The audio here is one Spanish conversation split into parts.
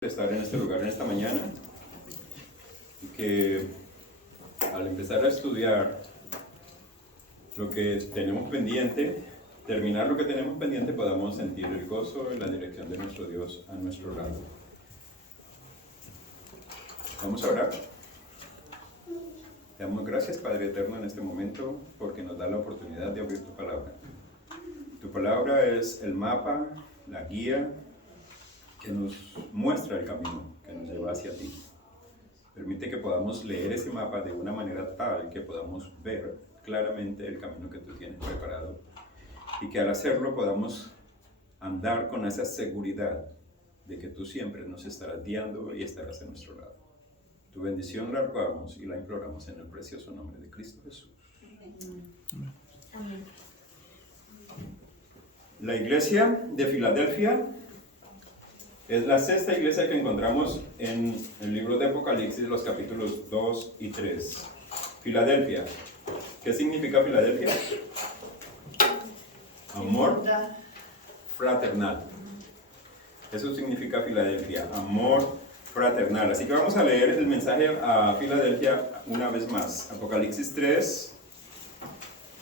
Estar en este lugar en esta mañana y que al empezar a estudiar lo que tenemos pendiente, terminar lo que tenemos pendiente, podamos sentir el gozo y la dirección de nuestro Dios a nuestro lado. Vamos a orar. Te damos gracias, Padre Eterno, en este momento porque nos da la oportunidad de abrir tu palabra. Tu palabra es el mapa, la guía que nos muestra el camino, que nos lleva hacia ti. Permite que podamos leer ese mapa de una manera tal que podamos ver claramente el camino que tú tienes preparado y que al hacerlo podamos andar con esa seguridad de que tú siempre nos estarás guiando y estarás a nuestro lado. Tu bendición la rogamos y la imploramos en el precioso nombre de Cristo Jesús. Amén. La iglesia de Filadelfia es la sexta iglesia que encontramos en el libro de Apocalipsis, los capítulos 2 y 3. Filadelfia. ¿Qué significa Filadelfia? Amor fraternal. Eso significa Filadelfia, amor fraternal. Así que vamos a leer el mensaje a Filadelfia una vez más. Apocalipsis 3,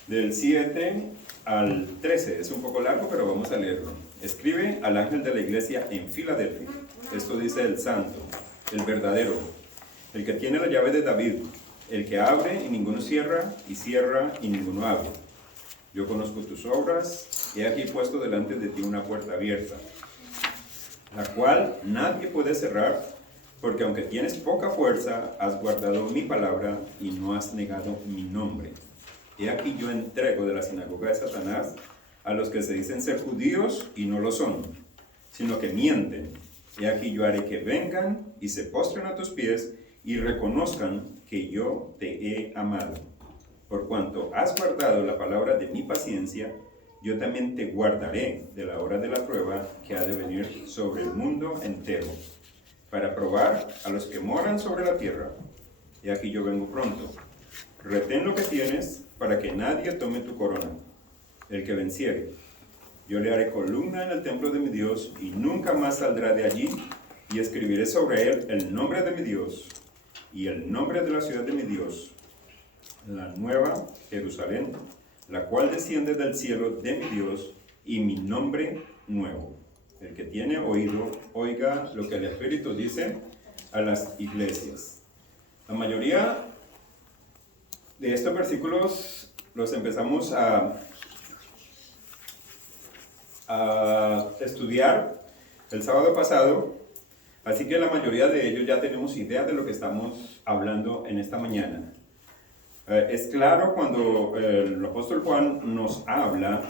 del 7 al 13. Es un poco largo, pero vamos a leerlo. Escribe al ángel de la iglesia en Filadelfia. Esto dice el santo, el verdadero, el que tiene la llave de David, el que abre y ninguno cierra, y cierra y ninguno abre. Yo conozco tus obras, he aquí puesto delante de ti una puerta abierta, la cual nadie puede cerrar, porque aunque tienes poca fuerza, has guardado mi palabra y no has negado mi nombre. He aquí yo entrego de la sinagoga de Satanás a los que se dicen ser judíos y no lo son, sino que mienten. He aquí yo haré que vengan y se postren a tus pies y reconozcan que yo te he amado. Por cuanto has guardado la palabra de mi paciencia, yo también te guardaré de la hora de la prueba que ha de venir sobre el mundo entero, para probar a los que moran sobre la tierra. He aquí yo vengo pronto. Retén lo que tienes para que nadie tome tu corona. El que venciere, yo le haré columna en el templo de mi Dios y nunca más saldrá de allí, y escribiré sobre él el nombre de mi Dios y el nombre de la ciudad de mi Dios, la nueva Jerusalén, la cual desciende del cielo de mi Dios, y mi nombre nuevo. El que tiene oído, oiga lo que el Espíritu dice a las iglesias. La mayoría de estos versículos los empezamos a estudiar el sábado pasado, así que la mayoría de ellos ya tenemos idea de lo que estamos hablando en esta mañana. Es claro cuando el apóstol Juan nos habla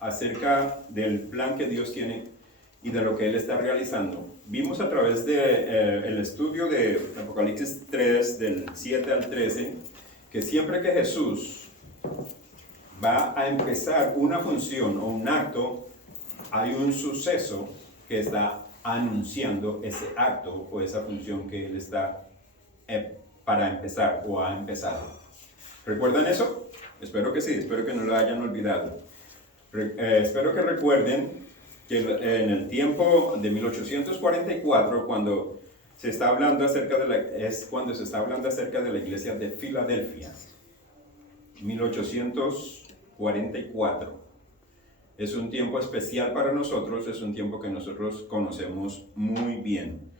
acerca del plan que Dios tiene y de lo que Él está realizando. Vimos a través del estudio de Apocalipsis 3, del 7 al 13, que siempre que Jesús va a empezar una función o un acto, hay un suceso que está anunciando ese acto o esa función que Él está para empezar o ha empezado. ¿Recuerdan eso? Espero que sí, espero que no lo hayan olvidado. Espero que recuerden que en el tiempo de 1844, cuando se está hablando acerca de la iglesia de Filadelfia. 1844. Es un tiempo especial para nosotros, es un tiempo que nosotros conocemos muy bien.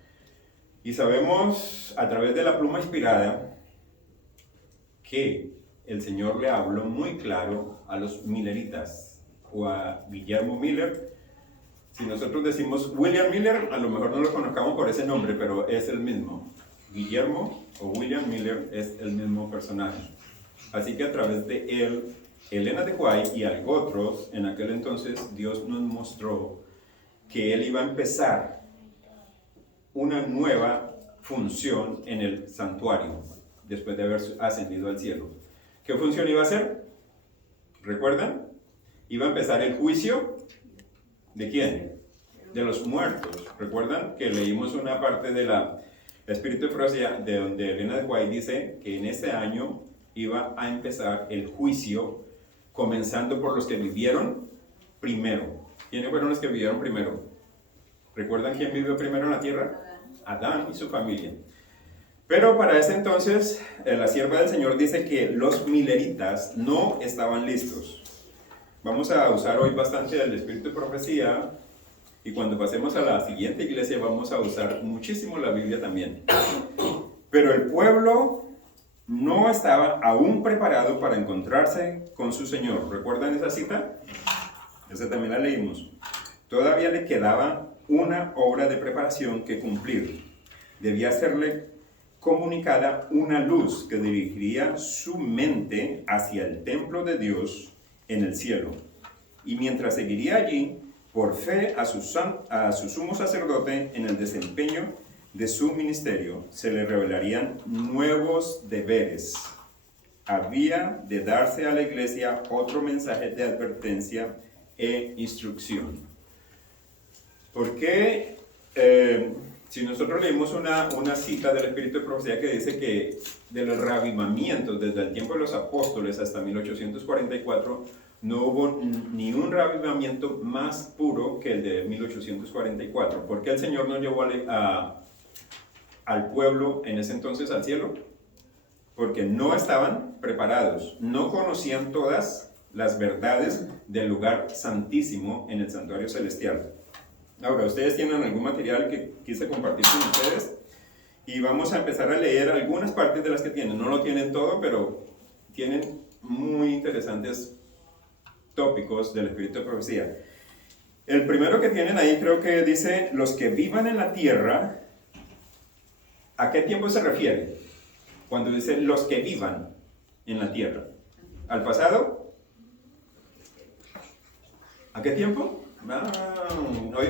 Y sabemos a través de la pluma inspirada que el Señor le habló muy claro a los milleritas o a Guillermo Miller. Si nosotros decimos William Miller, a lo mejor no lo conozcamos por ese nombre, pero es el mismo. Guillermo o William Miller es el mismo personaje. Así que a través de él, Elena de White y algo otros, en aquel entonces Dios nos mostró que Él iba a empezar una nueva función en el santuario, después de haber ascendido al cielo. ¿Qué función iba a hacer? ¿Recuerdan? Iba a empezar el juicio. ¿De quién? De los muertos. ¿Recuerdan que leímos una parte de la Espíritu de Profecía de donde Elena de White dice que en este año iba a empezar el juicio, comenzando por los que vivieron primero? ¿Quiénes fueron los que vivieron primero? ¿Recuerdan quién vivió primero en la tierra? Adán y su familia. Pero para ese entonces, la sierva del Señor dice que los mileritas no estaban listos. Vamos a usar hoy bastante el espíritu de profecía, y cuando pasemos a la siguiente iglesia vamos a usar muchísimo la Biblia también. Pero el pueblo no estaba aún preparado para encontrarse con su Señor. ¿Recuerdan esa cita? Esa también la leímos. Todavía le quedaba una obra de preparación que cumplir. Debía serle comunicada una luz que dirigiría su mente hacia el templo de Dios en el cielo. Y mientras seguiría allí, por fe a su sumo sacerdote en el desempeño de su ministerio, se le revelarían nuevos deberes. Había de darse a la iglesia otro mensaje de advertencia e instrucción. ¿Por qué? Si nosotros leímos una cita del Espíritu de Profecía que dice que del reavivamiento desde el tiempo de los apóstoles hasta 1844, no hubo ni un reavivamiento más puro que el de 1844. ¿Por qué el Señor no llevó al pueblo en ese entonces al cielo? Porque no estaban preparados, no conocían todas las verdades del lugar santísimo en el santuario celestial. Ahora, ustedes tienen algún material que quise compartir con ustedes y vamos a empezar a leer algunas partes de las que tienen. No lo tienen todo, pero tienen muy interesantes tópicos del Espíritu de Profecía. El primero que tienen ahí creo que dice, los que vivan en la tierra. ¿A qué tiempo se refiere? Cuando dice los que vivan en la tierra. ¿Al pasado? ¿A qué tiempo?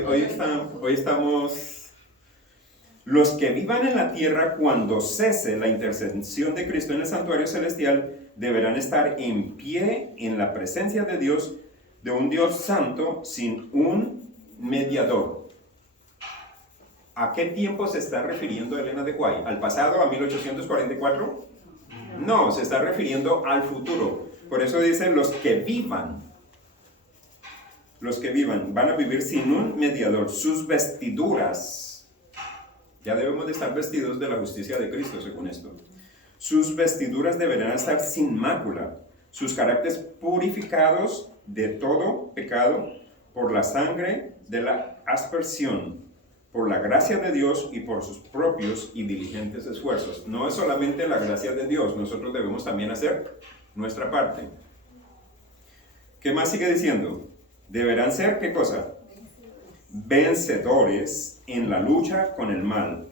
Hoy estamos... Los que vivan en la tierra cuando cese la intercesión de Cristo en el santuario celestial deberán estar en pie en la presencia de Dios, de un Dios santo, sin un mediador. ¿A qué tiempo se está refiriendo Elena de Guay? ¿Al pasado, a 1844? No, se está refiriendo al futuro. Por eso dice los que vivan. Los que vivan van a vivir sin un mediador. Sus vestiduras, ya debemos de estar vestidos de la justicia de Cristo según esto. Sus vestiduras deberán estar sin mácula, sus caracteres purificados de todo pecado por la sangre de la aspersión, por la gracia de Dios y por sus propios y diligentes esfuerzos. No es solamente la gracia de Dios, nosotros debemos también hacer nuestra parte. ¿Qué más sigue diciendo? Deberán ser, ¿qué cosa? Vencedores en la lucha con el mal.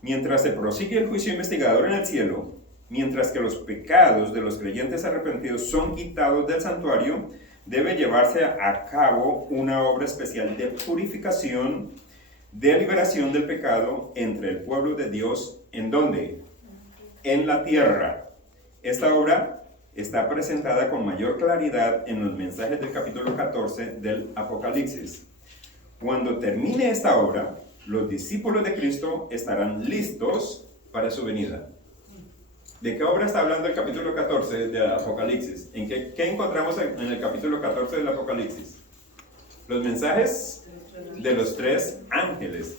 Mientras se prosigue el juicio investigador en el cielo, mientras que los pecados de los creyentes arrepentidos son quitados del santuario, debe llevarse a cabo una obra especial de purificación, de liberación del pecado entre el pueblo de Dios. ¿En dónde? En la tierra. Esta obra está presentada con mayor claridad en los mensajes del capítulo 14 del Apocalipsis. Cuando termine esta obra, los discípulos de Cristo estarán listos para su venida. ¿De qué obra está hablando el capítulo 14 del Apocalipsis? ¿Qué encontramos en el capítulo 14 del Apocalipsis? Los mensajes de los tres ángeles.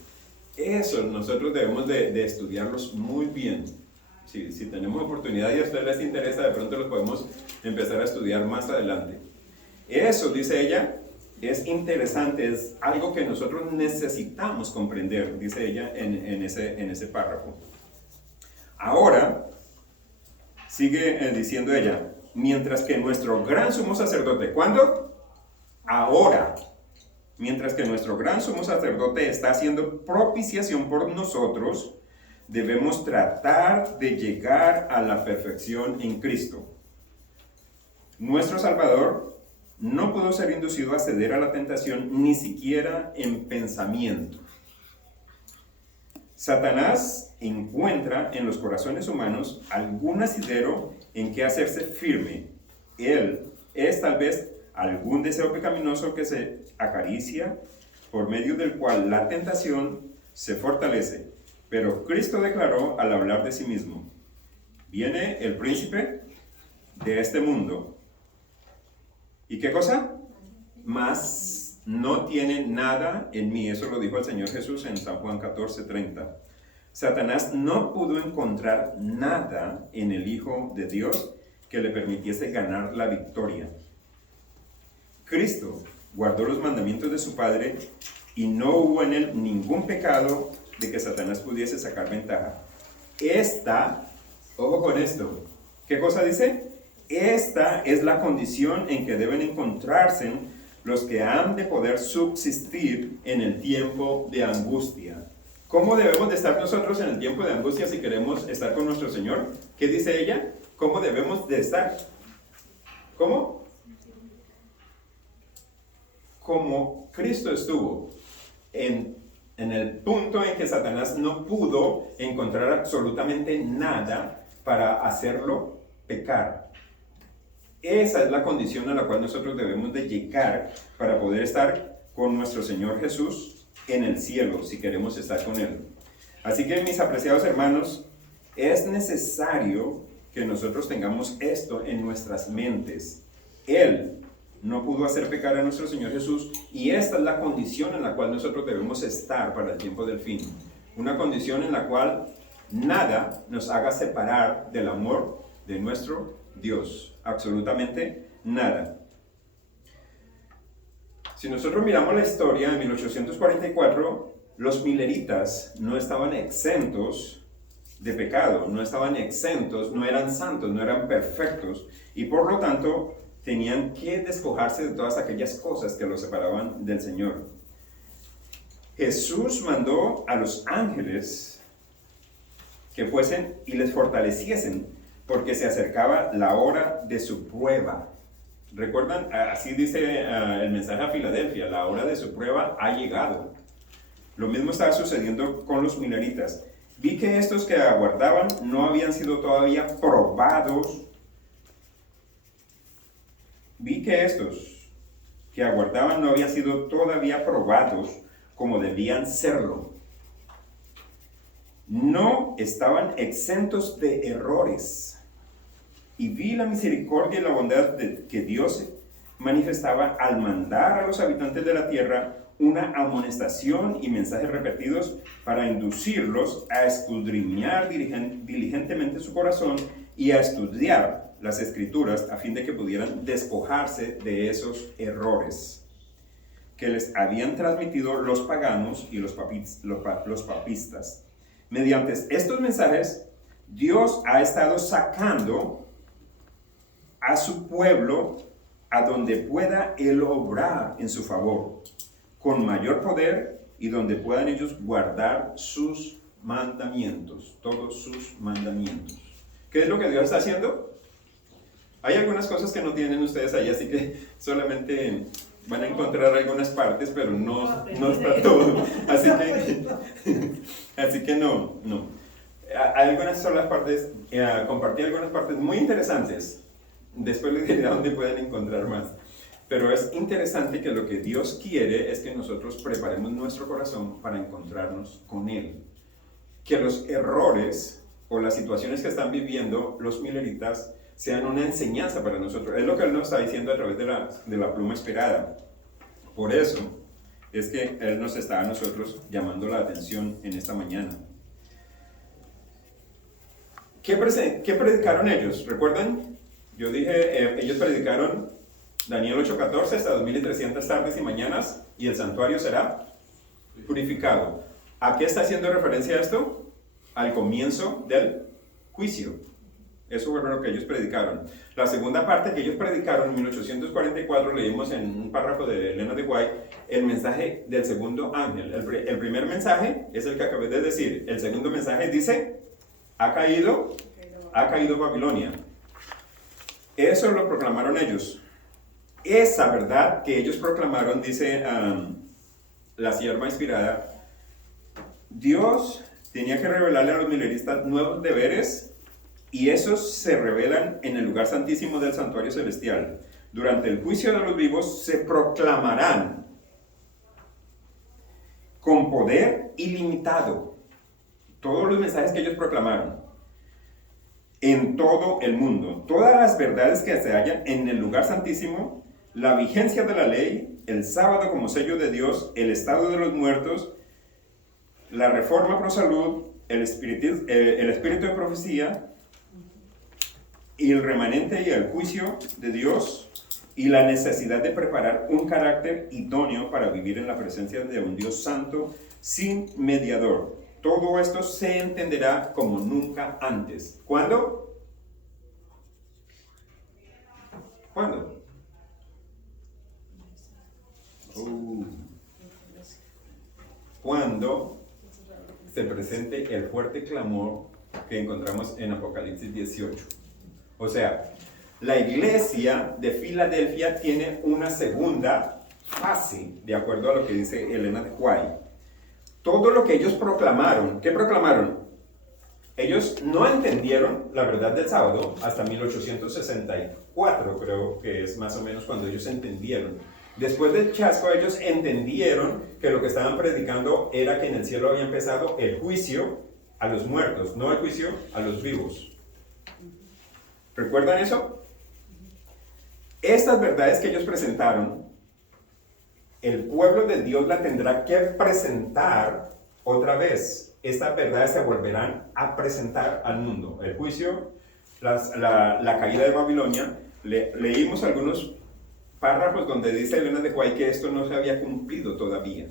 Eso nosotros debemos de estudiarlos muy bien. Si tenemos oportunidad y a ustedes les interesa, de pronto los podemos empezar a estudiar más adelante. Eso, dice ella, es interesante, es algo que nosotros necesitamos comprender, dice ella en ese párrafo. Ahora, sigue diciendo ella, mientras que nuestro gran sumo sacerdote, ¿cuándo? Ahora. Mientras que nuestro gran sumo sacerdote está haciendo propiciación por nosotros, debemos tratar de llegar a la perfección en Cristo. Nuestro Salvador no pudo ser inducido a ceder a la tentación ni siquiera en pensamiento. Satanás encuentra en los corazones humanos algún asidero en que hacerse firme. Él es tal vez algún deseo pecaminoso que se acaricia, por medio del cual la tentación se fortalece. Pero Cristo declaró al hablar de sí mismo, viene el príncipe de este mundo. ¿Y qué cosa? Más no tiene nada en mí. Eso lo dijo el Señor Jesús en San Juan 14:30. Satanás no pudo encontrar nada en el Hijo de Dios que le permitiese ganar la victoria. Cristo guardó los mandamientos de su Padre y no hubo en él ningún pecado de que Satanás pudiese sacar ventaja. Ojo con esto, ¿qué cosa dice? Esta es la condición en que deben encontrarse los que han de poder subsistir en el tiempo de angustia. ¿Cómo debemos de estar nosotros en el tiempo de angustia si queremos estar con nuestro Señor? ¿Qué dice ella? ¿Cómo debemos de estar? ¿Cómo? Como Cristo estuvo en el punto en que Satanás no pudo encontrar absolutamente nada para hacerlo pecar. Esa es la condición a la cual nosotros debemos de llegar para poder estar con nuestro Señor Jesús en el cielo, si queremos estar con Él. Así que, mis apreciados hermanos, es necesario que nosotros tengamos esto en nuestras mentes. Él no pudo hacer pecar a nuestro Señor Jesús, y esta es la condición en la cual nosotros debemos estar para el tiempo del fin. Una condición en la cual nada nos haga separar del amor de nuestro Dios. Absolutamente nada. Si nosotros miramos la historia, en 1844, los mileritas no estaban exentos de pecado, no estaban exentos, no eran santos, no eran perfectos, y por lo tanto tenían que despojarse de todas aquellas cosas que los separaban del Señor. Jesús mandó a los ángeles que fuesen y les fortaleciesen, porque se acercaba la hora de su prueba. ¿Recuerdan? Así dice el mensaje a Filadelfia: la hora de su prueba ha llegado. Lo mismo estaba sucediendo con los mileritas. Vi que estos que aguardaban no habían sido todavía probados. Vi que estos que aguardaban no habían sido todavía probados como debían serlo. No estaban exentos de errores. Y vi la misericordia y la bondad que Dios manifestaba al mandar a los habitantes de la tierra una amonestación y mensajes repetidos para inducirlos a escudriñar diligentemente su corazón y a estudiar las Escrituras a fin de que pudieran despojarse de esos errores que les habían transmitido los paganos y los papistas. Mediante estos mensajes, Dios ha estado sacando a su pueblo a donde pueda Él obrar en su favor, con mayor poder, y donde puedan ellos guardar sus mandamientos, todos sus mandamientos. ¿Qué es lo que Dios está haciendo? Hay algunas cosas que no tienen ustedes ahí, así que solamente van a encontrar algunas partes, pero no está todo. Así que no. Algunas son las partes, compartí algunas partes muy interesantes. Después les diré dónde pueden encontrar más. Pero es interesante que lo que Dios quiere es que nosotros preparemos nuestro corazón para encontrarnos con Él. Que los errores o las situaciones que están viviendo los mileritas sean una enseñanza para nosotros. Es lo que Él nos está diciendo a través de la pluma inspirada. Por eso es que Él nos está a nosotros llamando la atención en esta mañana. ¿Qué predicaron ellos? ¿Recuerdan? Yo dije, ellos predicaron Daniel 8:14, hasta 2300 tardes y mañanas, y el santuario será purificado. ¿A qué está haciendo referencia esto? Al comienzo del juicio. Eso fue lo que ellos predicaron. La segunda parte que ellos predicaron en 1844, leímos en un párrafo de Elena de White, el mensaje del segundo ángel. El primer mensaje es el que acabé de decir. El segundo mensaje dice, ha caído Babilonia. Eso lo proclamaron ellos. Esa verdad que ellos proclamaron, dice la sierva inspirada, Dios tenía que revelarle a los mileristas nuevos deberes, y esos se revelan en el lugar santísimo del santuario celestial. Durante el juicio de los vivos se proclamarán con poder ilimitado todos los mensajes que ellos proclamaron en todo el mundo. Todas las verdades que se hallan en el lugar santísimo, la vigencia de la ley el sábado como sello de Dios, el estado de los muertos, la reforma pro salud, el espíritu de profecía, y el remanente y el juicio de Dios, y la necesidad de preparar un carácter idóneo para vivir en la presencia de un Dios santo sin mediador. Todo esto se entenderá como nunca antes. ¿Cuándo? ¿Cuándo? Cuando se presente el fuerte clamor que encontramos en Apocalipsis 18. O sea, la iglesia de Filadelfia tiene una segunda fase, de acuerdo a lo que dice Elena de White. Todo lo que ellos proclamaron, ¿qué proclamaron? Ellos no entendieron la verdad del sábado hasta 1864, creo que es más o menos cuando ellos entendieron. Después del chasco, ellos entendieron que lo que estaban predicando era que en el cielo había empezado el juicio a los muertos, no el juicio a los vivos. ¿Recuerdan eso? Estas verdades que ellos presentaron, el pueblo de Dios la tendrá que presentar otra vez. Estas verdades se volverán a presentar al mundo. El juicio, la caída de Babilonia. Leímos algunos párrafos donde dice Elena de White que esto no se había cumplido todavía.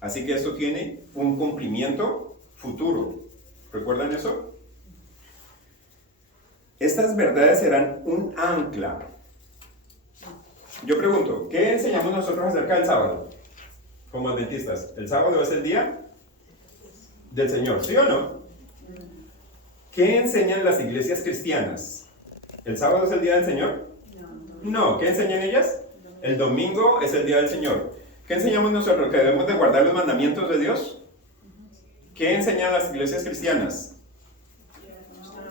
Así que esto tiene un cumplimiento futuro. ¿Recuerdan eso? Estas verdades serán un ancla. Yo pregunto, ¿qué enseñamos nosotros acerca del sábado? Como adventistas, ¿el sábado es el día del Señor, sí o no? ¿Qué enseñan las iglesias cristianas? ¿El sábado es el día del Señor? No. ¿Qué enseñan ellas? El domingo es el día del Señor. ¿Qué enseñamos nosotros? ¿Que debemos de guardar los mandamientos de Dios? ¿Qué enseñan las iglesias cristianas?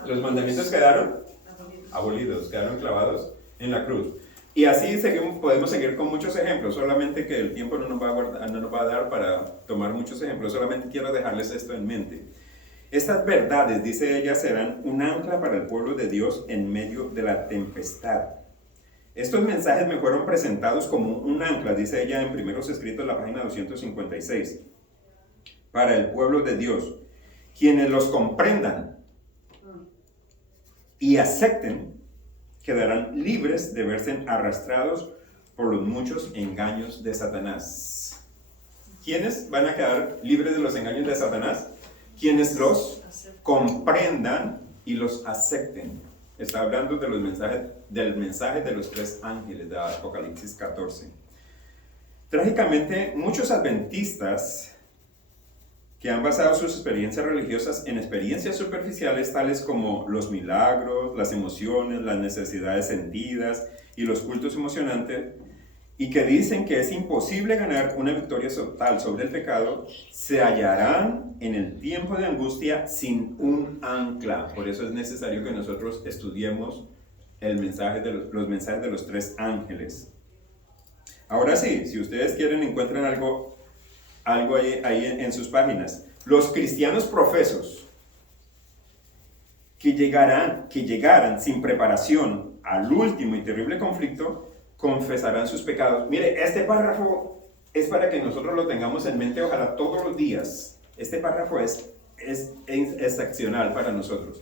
Los mandamientos quedaron abolidos, quedaron clavados en la cruz. Y así podemos seguir con muchos ejemplos, solamente que el tiempo no nos va a dar para tomar muchos ejemplos, solamente quiero dejarles esto en mente. Estas verdades, dice ella, serán un ancla para el pueblo de Dios en medio de la tempestad. Estos mensajes me fueron presentados como un ancla, dice ella en Primeros Escritos, la página 256, para el pueblo de Dios. Quienes los comprendan y acepten quedarán libres de verse arrastrados por los muchos engaños de Satanás. ¿Quiénes van a quedar libres de los engaños de Satanás? Quienes los comprendan y los acepten. Está hablando de del mensaje de los tres ángeles de Apocalipsis 14. Trágicamente, muchos adventistas que han basado sus experiencias religiosas en experiencias superficiales tales como los milagros, las emociones, las necesidades sentidas y los cultos emocionantes, y que dicen que es imposible ganar una victoria total sobre el pecado, se hallarán en el tiempo de angustia sin un ancla. Por eso es necesario que nosotros estudiemos los mensajes de los tres ángeles. Ahora sí, si ustedes quieren, encuentran algo ahí en sus páginas. Los cristianos profesos que llegaran sin preparación al último y terrible conflicto, confesarán sus pecados. Mire, este párrafo es para que nosotros lo tengamos en mente, ojalá todos los días. Este párrafo es excepcional para nosotros.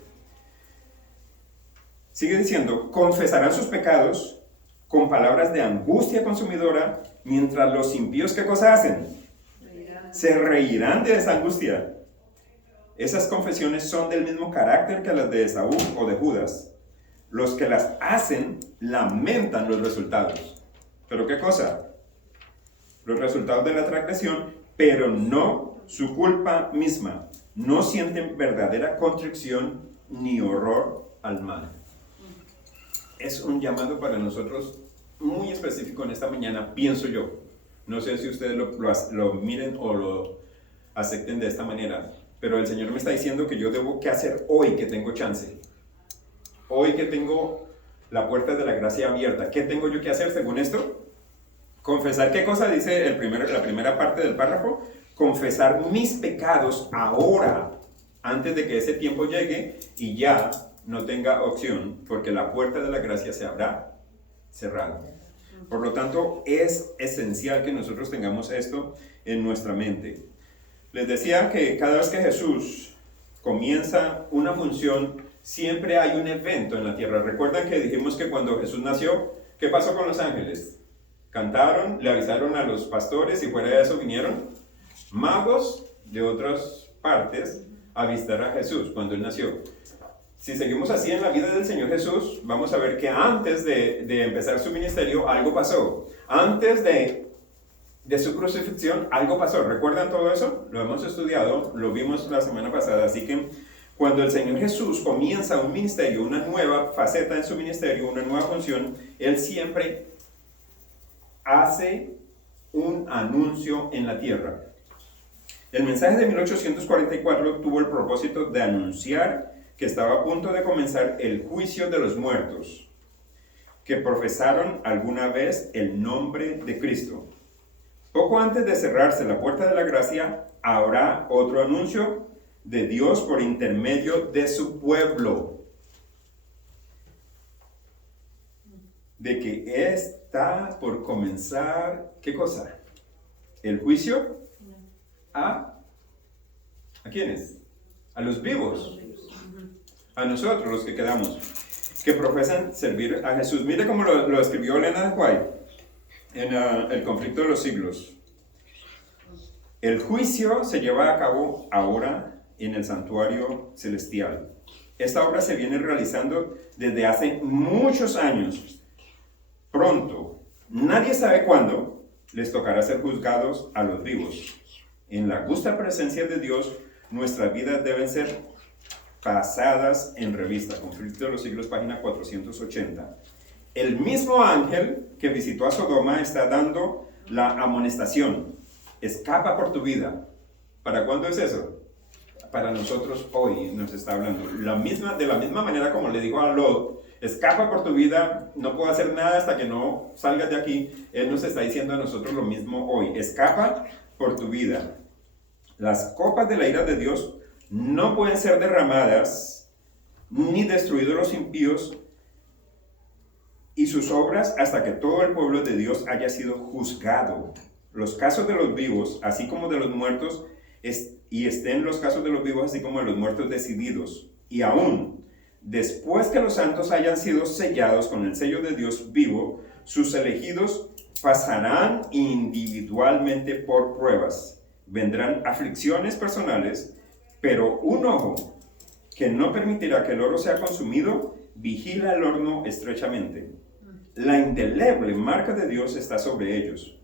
Sigue diciendo, confesarán sus pecados con palabras de angustia consumidora, mientras los impíos, ¿qué cosa hacen? Se reirán de esa angustia. Esas confesiones son del mismo carácter que las de Esaú o de Judas. Los que las hacen lamentan los resultados. ¿Pero qué cosa? Los resultados de la transgresión, pero no su culpa misma. No sienten verdadera contrición ni horror al mal. Es un llamado para nosotros muy específico en esta mañana, pienso yo. No sé si ustedes lo miren o lo acepten de esta manera, pero el Señor me está diciendo que yo debo qué hacer hoy que tengo chance. Hoy que tengo la puerta de la gracia abierta, ¿qué tengo yo que hacer según esto? Confesar, ¿qué cosa dice la primera parte del párrafo? Confesar mis pecados ahora, antes de que ese tiempo llegue y ya no tenga opción, porque la puerta de la gracia se habrá cerrado. Por lo tanto, es esencial que nosotros tengamos esto en nuestra mente. Les decía que cada vez que Jesús comienza una función, siempre hay un evento en la tierra. ¿Recuerdan que dijimos que cuando Jesús nació, qué pasó con los ángeles? Cantaron, le avisaron a los pastores y fuera de eso vinieron magos de otras partes a visitar a Jesús cuando él nació. Si seguimos así en la vida del Señor Jesús, vamos a ver que antes de empezar su ministerio, algo pasó. Antes de su crucifixión, algo pasó. ¿Recuerdan todo eso? Lo hemos estudiado, lo vimos la semana pasada. Así que cuando el Señor Jesús comienza un ministerio, una nueva faceta en su ministerio, una nueva función, Él siempre hace un anuncio en la tierra. El mensaje de 1844 tuvo el propósito de anunciar que estaba a punto de comenzar el juicio de los muertos, que profesaron alguna vez el nombre de Cristo. Poco antes de cerrarse la puerta de la gracia, habrá otro anuncio de Dios por intermedio de su pueblo, de que está por comenzar, ¿qué cosa? ¿El juicio? ¿A quiénes? A los vivos. A nosotros, los que quedamos, que profesan servir a Jesús. Mire cómo lo escribió Elena de White en El conflicto de los siglos. El juicio se lleva a cabo ahora en el santuario celestial. Esta obra se viene realizando desde hace muchos años. Pronto, nadie sabe cuándo, les tocará ser juzgados a los vivos. En la justa presencia de Dios, nuestras vidas deben ser pasadas en revista. Conflicto de los siglos, página 480. El mismo ángel que visitó a Sodoma está dando la amonestación. Escapa por tu vida. ¿Para cuándo es eso? Para nosotros hoy nos está hablando. De la misma manera como le dijo a Lot, escapa por tu vida, no puedo hacer nada hasta que no salgas de aquí. Él nos está diciendo a nosotros lo mismo hoy. Escapa por tu vida. Las copas de la ira de Dios no pueden ser derramadas ni destruidos los impíos y sus obras hasta que todo el pueblo de Dios haya sido juzgado. Los casos de los vivos, así como de los muertos, y estén los casos de los vivos, así como de los muertos decididos. Y aún, después que los santos hayan sido sellados con el sello de Dios vivo, sus elegidos pasarán individualmente por pruebas. Vendrán aflicciones personales, pero un ojo que no permitirá que el oro sea consumido, vigila el horno estrechamente. La indeleble marca de Dios está sobre ellos.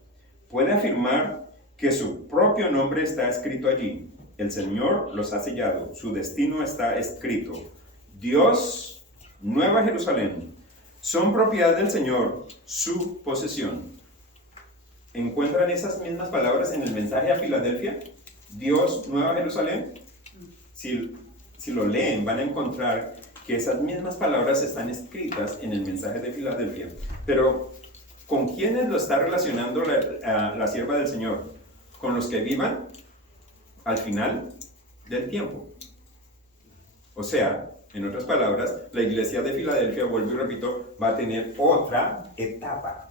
Puede afirmar que su propio nombre está escrito allí. El Señor los ha sellado. Su destino está escrito. Dios, Nueva Jerusalén, son propiedad del Señor, su posesión. ¿Encuentran esas mismas palabras en el mensaje a Filadelfia? Dios, Nueva Jerusalén. Si lo leen, van a encontrar que esas mismas palabras están escritas en el mensaje de Filadelfia. Pero, ¿con quiénes lo está relacionando la sierva del Señor? Con los que vivan al final del tiempo. O sea, en otras palabras, la iglesia de Filadelfia, vuelvo y repito, va a tener otra etapa.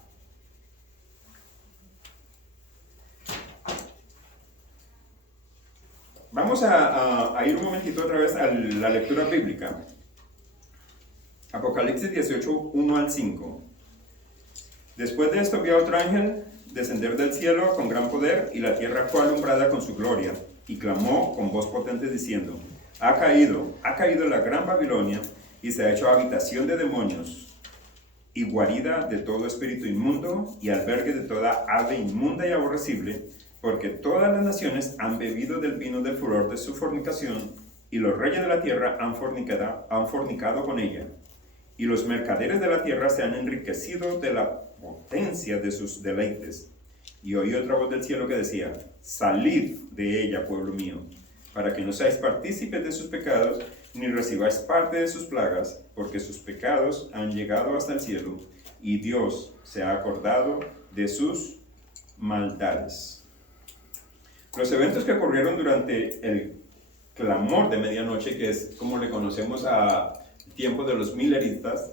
Vamos a ir un momentito otra vez a la lectura bíblica. Apocalipsis 18, 1 al 5. Después de esto vi a otro ángel descender del cielo con gran poder, y la tierra fue alumbrada con su gloria, y clamó con voz potente diciendo: ha caído la gran Babilonia, y se ha hecho habitación de demonios, y guarida de todo espíritu inmundo, y albergue de toda ave inmunda y aborrecible, porque todas las naciones han bebido del vino del furor de su fornicación, y los reyes de la tierra han fornicado con ella. Y los mercaderes de la tierra se han enriquecido de la potencia de sus deleites. Y oí otra voz del cielo que decía: salid de ella, pueblo mío, para que no seáis partícipes de sus pecados, ni recibáis parte de sus plagas, porque sus pecados han llegado hasta el cielo, y Dios se ha acordado de sus maldades. Los eventos que ocurrieron durante el clamor de medianoche, que es como le conocemos a tiempo de los mileristas,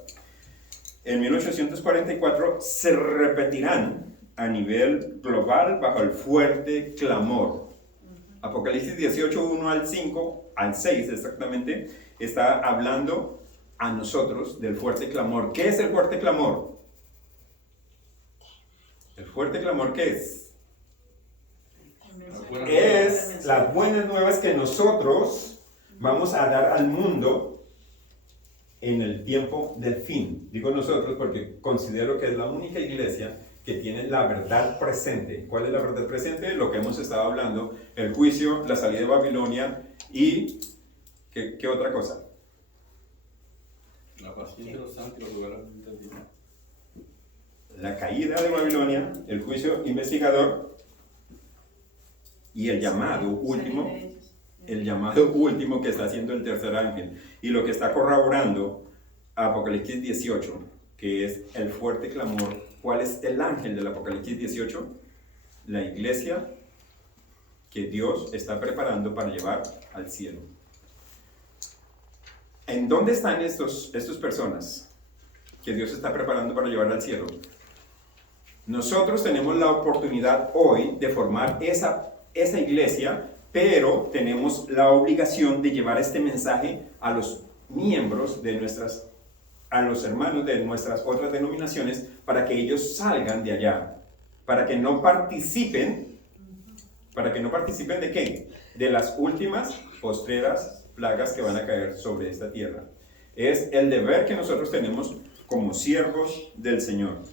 en 1844 se repetirán a nivel global bajo el fuerte clamor. Apocalipsis 18, 1 al 5, al 6 exactamente, está hablando a nosotros del fuerte clamor. ¿Qué es el fuerte clamor? ¿El fuerte clamor qué es? Es las buenas nuevas que nosotros vamos a dar al mundo en el tiempo del fin. Digo nosotros porque considero que es la única iglesia que tiene la verdad presente. ¿Cuál es la verdad presente? Lo que hemos estado hablando, el juicio, la salida de Babilonia y ¿qué otra cosa? La paciencia de los santos y los lugares de Dios. La caída de Babilonia, el juicio investigador y el llamado último que está haciendo el tercer ángel y lo que está corroborando Apocalipsis 18, que es el fuerte clamor. ¿Cuál es el ángel del Apocalipsis 18? La iglesia que Dios está preparando para llevar al cielo. ¿En dónde están estas personas que Dios está preparando para llevar al cielo? Nosotros tenemos la oportunidad hoy de formar esa iglesia, pero tenemos la obligación de llevar este mensaje a los miembros a los hermanos de nuestras otras denominaciones, para que ellos salgan de allá, para que no participen ¿de qué? De las últimas postreras plagas que van a caer sobre esta tierra. Es el deber que nosotros tenemos como siervos del Señor.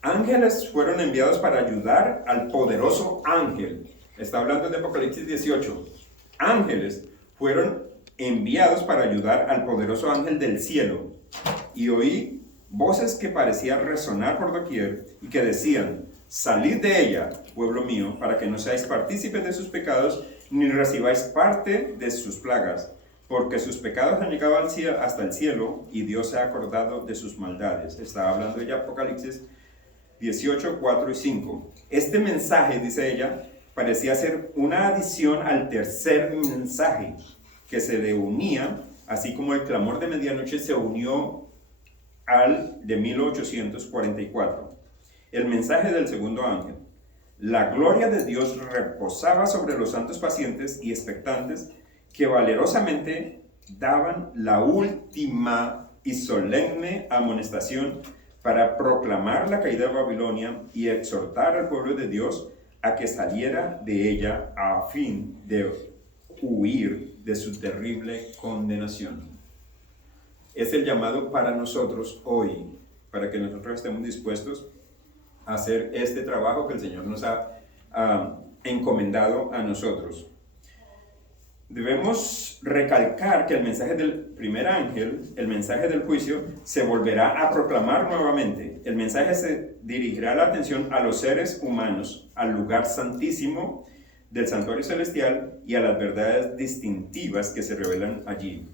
Ángeles fueron enviados para ayudar al poderoso ángel. Está hablando de Apocalipsis 18. Ángeles fueron enviados para ayudar al poderoso ángel del cielo. Y oí voces que parecían resonar por doquier y que decían: salid de ella, pueblo mío, para que no seáis partícipes de sus pecados, ni recibáis parte de sus plagas, porque sus pecados han llegado hasta el cielo, y Dios se ha acordado de sus maldades. Está hablando ella Apocalipsis 18, 4 y 5. Este mensaje, dice ella, parecía ser una adición al tercer mensaje, que se le unía, así como el clamor de medianoche se unió al de 1844. El mensaje del segundo ángel. La gloria de Dios reposaba sobre los santos pacientes y expectantes que valerosamente daban la última y solemne amonestación para proclamar la caída de Babilonia y exhortar al pueblo de Dios a que saliera de ella a fin de huir de su terrible condenación. Es el llamado para nosotros hoy, para que nosotros estemos dispuestos a hacer este trabajo que el Señor nos ha encomendado a nosotros. Debemos recalcar que el mensaje del primer ángel, el mensaje del juicio, se volverá a proclamar nuevamente. El mensaje se dirigirá la atención a los seres humanos, al lugar santísimo del santuario celestial y a las verdades distintivas que se revelan allí.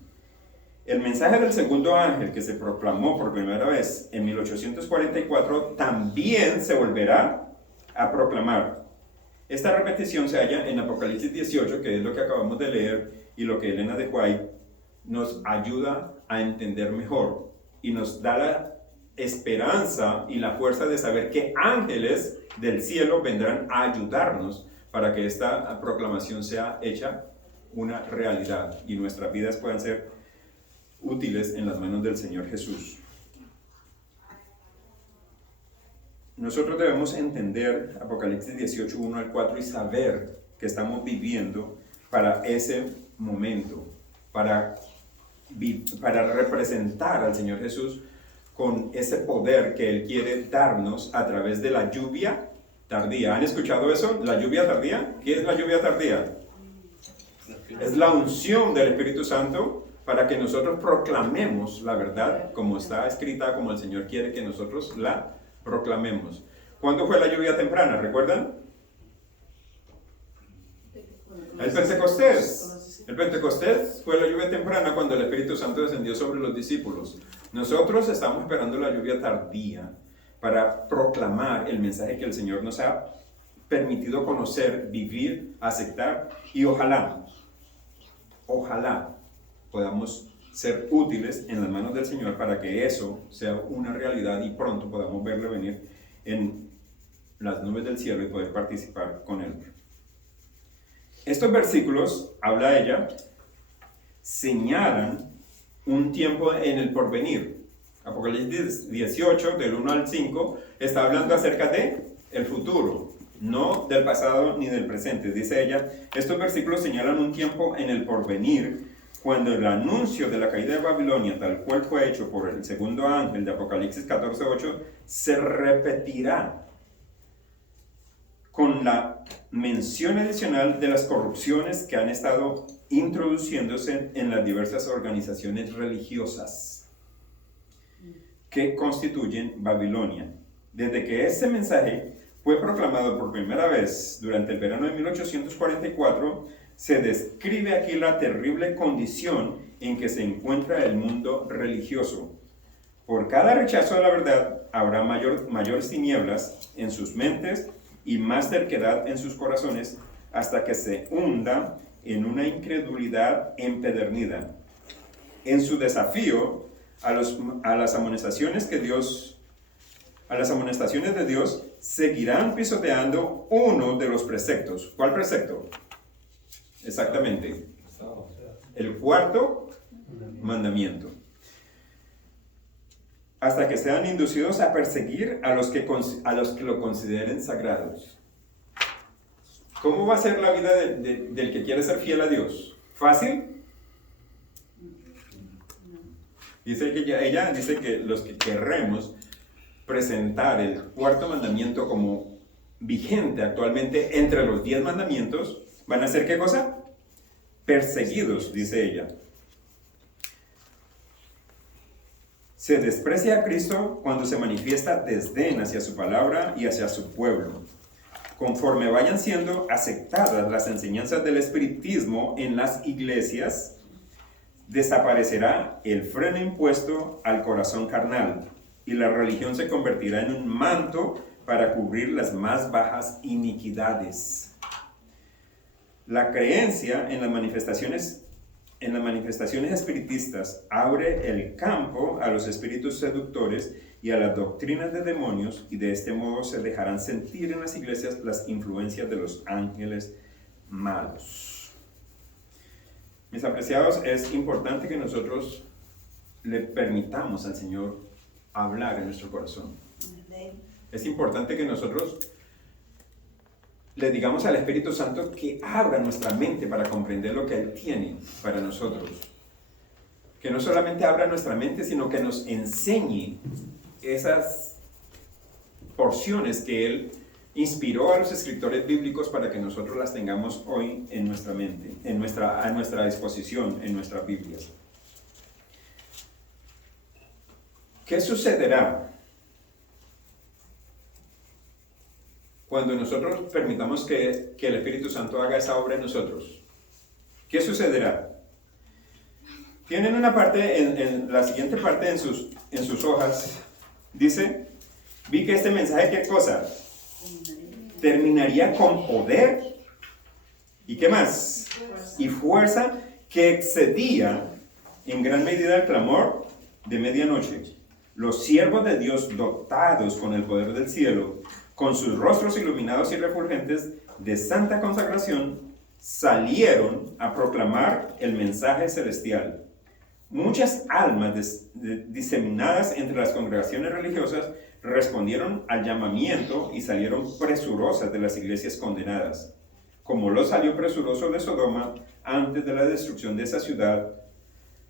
El mensaje del segundo ángel, que se proclamó por primera vez en 1844, también se volverá a proclamar. Esta repetición se halla en Apocalipsis 18, que es lo que acabamos de leer, y lo que Elena de White nos ayuda a entender mejor y nos da la esperanza y la fuerza de saber que ángeles del cielo vendrán a ayudarnos para que esta proclamación sea hecha una realidad y nuestras vidas puedan ser útiles en las manos del Señor Jesús. Nosotros debemos entender Apocalipsis 18, 1 al 4 y saber que estamos viviendo para ese momento, para representar al Señor Jesús con ese poder que Él quiere darnos a través de la lluvia tardía. ¿Han escuchado eso? ¿La lluvia tardía? ¿Qué es la lluvia tardía? Es la unción del Espíritu Santo para que nosotros proclamemos la verdad como está escrita, como el Señor quiere que nosotros la proclamemos. ¿Cuándo fue la lluvia temprana? ¿Recuerdan? El Pentecostés. El Pentecostés fue la lluvia temprana cuando el Espíritu Santo descendió sobre los discípulos. Nosotros estamos esperando la lluvia tardía para proclamar el mensaje que el Señor nos ha permitido conocer, vivir, aceptar y ojalá podamos ser útiles en las manos del Señor para que eso sea una realidad y pronto podamos verlo venir en las nubes del cielo y poder participar con Él. Estos versículos, habla ella, señalan un tiempo en el porvenir. Apocalipsis 18, del 1 al 5, está hablando acerca de el futuro, no del pasado ni del presente. Dice ella, estos versículos señalan un tiempo en el porvenir, cuando el anuncio de la caída de Babilonia, tal cual fue hecho por el segundo ángel de Apocalipsis 14:8, se repetirá con la mención adicional de las corrupciones que han estado introduciéndose en las diversas organizaciones religiosas que constituyen Babilonia. Desde que este mensaje fue proclamado por primera vez durante el verano de 1844, se describe aquí la terrible condición en que se encuentra el mundo religioso. Por cada rechazo de la verdad habrá mayores tinieblas en sus mentes y más terquedad en sus corazones, hasta que se hunda en una incredulidad empedernida. En su desafío a las amonestaciones de Dios, seguirán pisoteando uno de los preceptos. ¿Cuál precepto? Exactamente. El cuarto mandamiento. Hasta que sean inducidos a perseguir a los que lo consideren sagrados. ¿Cómo va a ser la vida del que quiere ser fiel a Dios? ¿Fácil? Ella dice que los que querremos presentar el cuarto mandamiento como vigente actualmente entre los 10 mandamientos, ¿van a ser qué cosa? Perseguidos, dice ella. Se desprecia a Cristo cuando se manifiesta desdén hacia su palabra y hacia su pueblo. Conforme vayan siendo aceptadas las enseñanzas del espiritismo en las iglesias, desaparecerá el freno impuesto al corazón carnal y la religión se convertirá en un manto para cubrir las más bajas iniquidades. La creencia en las manifestaciones espiritistas abre el campo a los espíritus seductores y a las doctrinas de demonios, y de este modo se dejarán sentir en las iglesias las influencias de los ángeles malos. Mis apreciados, es importante que nosotros le permitamos al Señor hablar en nuestro corazón. Es importante que nosotros le digamos al Espíritu Santo que abra nuestra mente para comprender lo que Él tiene para nosotros. Que no solamente abra nuestra mente, sino que nos enseñe esas porciones que Él inspiró a los escritores bíblicos para que nosotros las tengamos hoy en nuestra mente, a nuestra disposición, en nuestras Biblias. ¿Qué sucederá cuando nosotros permitamos que el Espíritu Santo haga esa obra en nosotros? ¿Qué sucederá? Tienen una parte, en la siguiente parte en sus hojas, dice, vi que este mensaje, ¿qué cosa? Terminaría con poder, ¿y qué más? Y fuerza que excedía en gran medida el clamor de medianoche. Los siervos de Dios, dotados con el poder del cielo, con sus rostros iluminados y refulgentes de santa consagración, salieron a proclamar el mensaje celestial. Muchas almas diseminadas entre las congregaciones religiosas respondieron al llamamiento y salieron presurosas de las iglesias condenadas. Como Lot salió presuroso de Sodoma antes de la destrucción de esa ciudad,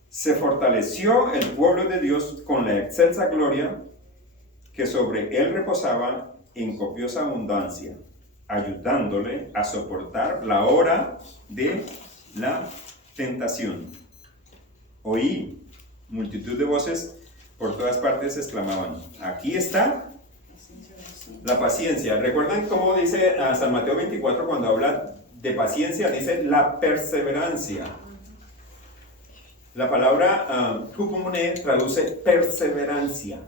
se fortaleció el pueblo de Dios con la excelsa gloria que sobre él reposaba en copiosa abundancia, ayudándole a soportar la hora de la tentación. Oí multitud de voces por todas partes exclamaban, aquí está la paciencia. ¿Recuerdan cómo dice San Mateo 24 cuando habla de paciencia? Dice la perseverancia. La palabra hupomone traduce perseverancia,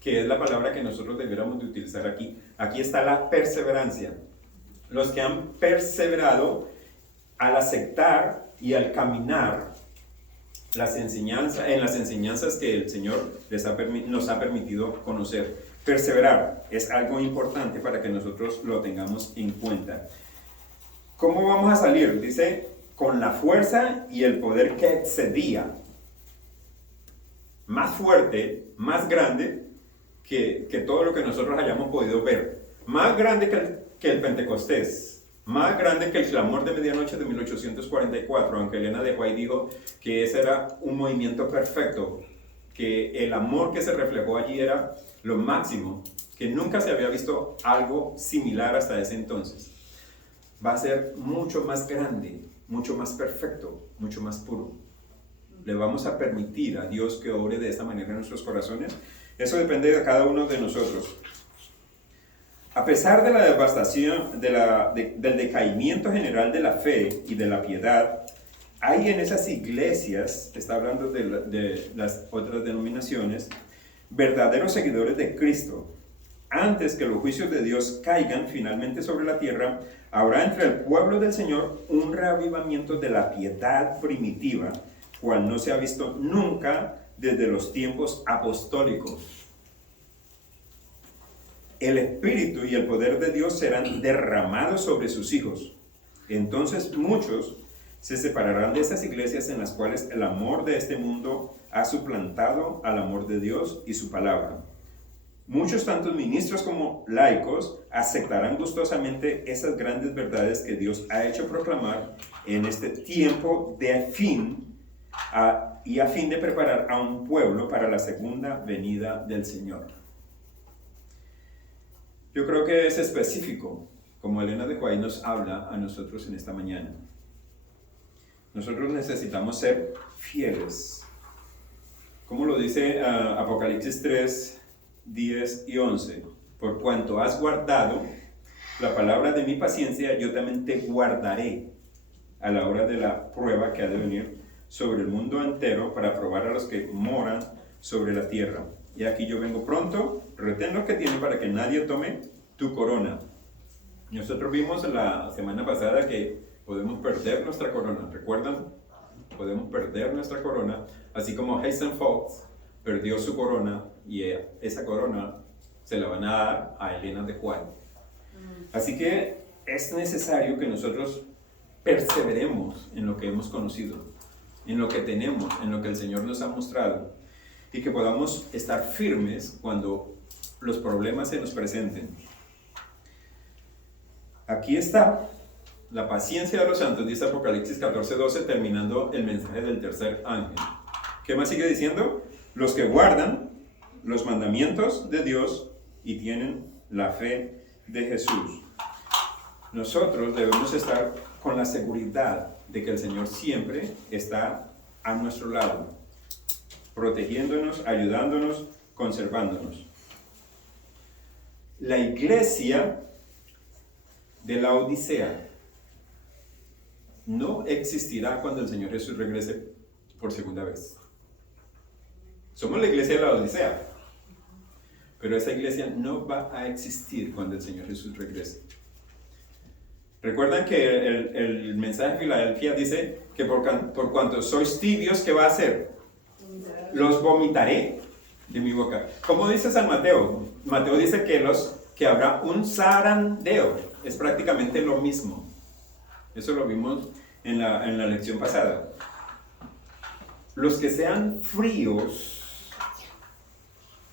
que es la palabra que nosotros debiéramos de utilizar aquí. Aquí está la perseverancia. Los que han perseverado al aceptar y al caminar en las enseñanzas que el Señor nos ha permitido conocer. Perseverar es algo importante para que nosotros lo tengamos en cuenta. ¿Cómo vamos a salir? Dice, con la fuerza y el poder que excedía. Más fuerte, más grande que todo lo que nosotros hayamos podido ver. Más grande que el Pentecostés. Más grande que el clamor de medianoche de 1844, aunque Elena de White dijo que ese era un movimiento perfecto, que el amor que se reflejó allí era lo máximo, que nunca se había visto algo similar hasta ese entonces. Va a ser mucho más grande, mucho más perfecto, mucho más puro. ¿Le vamos a permitir a Dios que obre de esta manera en nuestros corazones? Eso depende de cada uno de nosotros. A pesar de la devastación, del decaimiento general de la fe y de la piedad, hay en esas iglesias, está hablando de las otras denominaciones, verdaderos seguidores de Cristo. Antes que los juicios de Dios caigan finalmente sobre la tierra, habrá entre el pueblo del Señor un reavivamiento de la piedad primitiva, cual no se ha visto nunca desde los tiempos apostólicos. El Espíritu y el poder de Dios serán derramados sobre sus hijos. Entonces muchos se separarán de esas iglesias en las cuales el amor de este mundo ha suplantado al amor de Dios y su palabra. Muchos, tanto ministros como laicos, aceptarán gustosamente esas grandes verdades que Dios ha hecho proclamar en este tiempo y a fin de preparar a un pueblo para la segunda venida del Señor. Yo creo que es específico, como Elena de White nos habla a nosotros en esta mañana. Nosotros necesitamos ser fieles. Como lo dice Apocalipsis 3, 10 y 11. Por cuanto has guardado la palabra de mi paciencia, yo también te guardaré a la hora de la prueba que ha de venir sobre el mundo entero para probar a los que moran sobre la tierra. Y aquí yo vengo pronto, retén lo que tiene para que nadie tome tu corona. Nosotros vimos la semana pasada que podemos perder nuestra corona, ¿recuerdan? Podemos perder nuestra corona, así como Hazen Fox perdió su corona y esa corona se la van a dar a Elena de White. Así que es necesario que nosotros perseveremos en lo que hemos conocido, en lo que tenemos, en lo que el Señor nos ha mostrado, y que podamos estar firmes cuando los problemas se nos presenten. Aquí está la paciencia de los santos, dice Apocalipsis 14:12, terminando el mensaje del tercer ángel. ¿Qué más sigue diciendo? Los que guardan los mandamientos de Dios y tienen la fe de Jesús. Nosotros debemos estar con la seguridad de que el Señor siempre está a nuestro lado, protegiéndonos, ayudándonos, conservándonos. La iglesia de la Odisea no existirá cuando el Señor Jesús regrese por segunda vez. Somos la iglesia de la Odisea, pero esa iglesia no va a existir cuando el Señor Jesús regrese. Recuerdan que el mensaje de Filadelfia dice que por cuanto sois tibios, ¿qué va a hacer? Los vomitaré de mi boca. ¿Cómo dice San Mateo? Mateo dice que habrá un zarandeo. Es prácticamente lo mismo. Eso lo vimos en la lección pasada. Los que sean fríos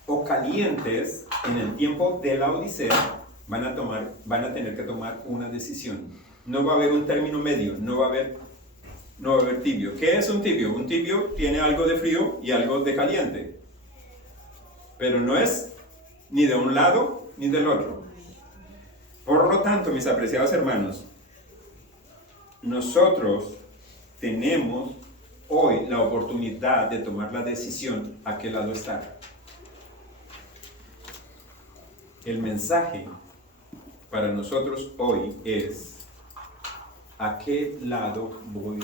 o calientes en el tiempo de la Odisea van a tener que tomar una decisión. No va a haber un término medio, no va a haber tibio. ¿Qué es un tibio? Un tibio tiene algo de frío y algo de caliente, pero no es ni de un lado ni del otro. Por lo tanto, mis apreciados hermanos, nosotros tenemos hoy la oportunidad de tomar la decisión a qué lado estar. El mensaje para nosotros hoy es: ¿a qué lado voy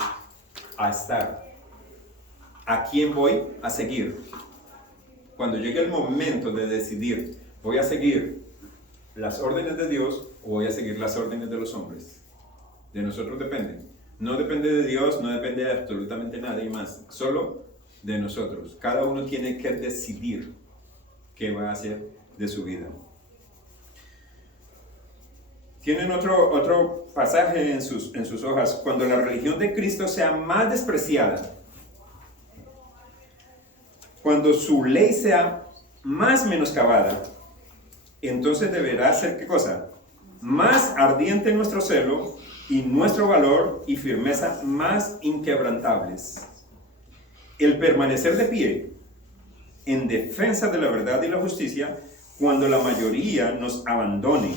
a estar? ¿A quién voy a seguir? Cuando llegue el momento de decidir, ¿voy a seguir las órdenes de Dios o voy a seguir las órdenes de los hombres? De nosotros depende. No depende de Dios, no depende de absolutamente nadie más. Solo de nosotros. Cada uno tiene que decidir qué va a hacer de su vida. Tienen otro pasaje en sus hojas. Cuando la religión de Cristo sea más despreciada, cuando su ley sea más menoscabada, entonces deberá ser, ¿qué cosa? Más ardiente nuestro celo y nuestro valor y firmeza más inquebrantables. El permanecer de pie en defensa de la verdad y la justicia cuando la mayoría nos abandone.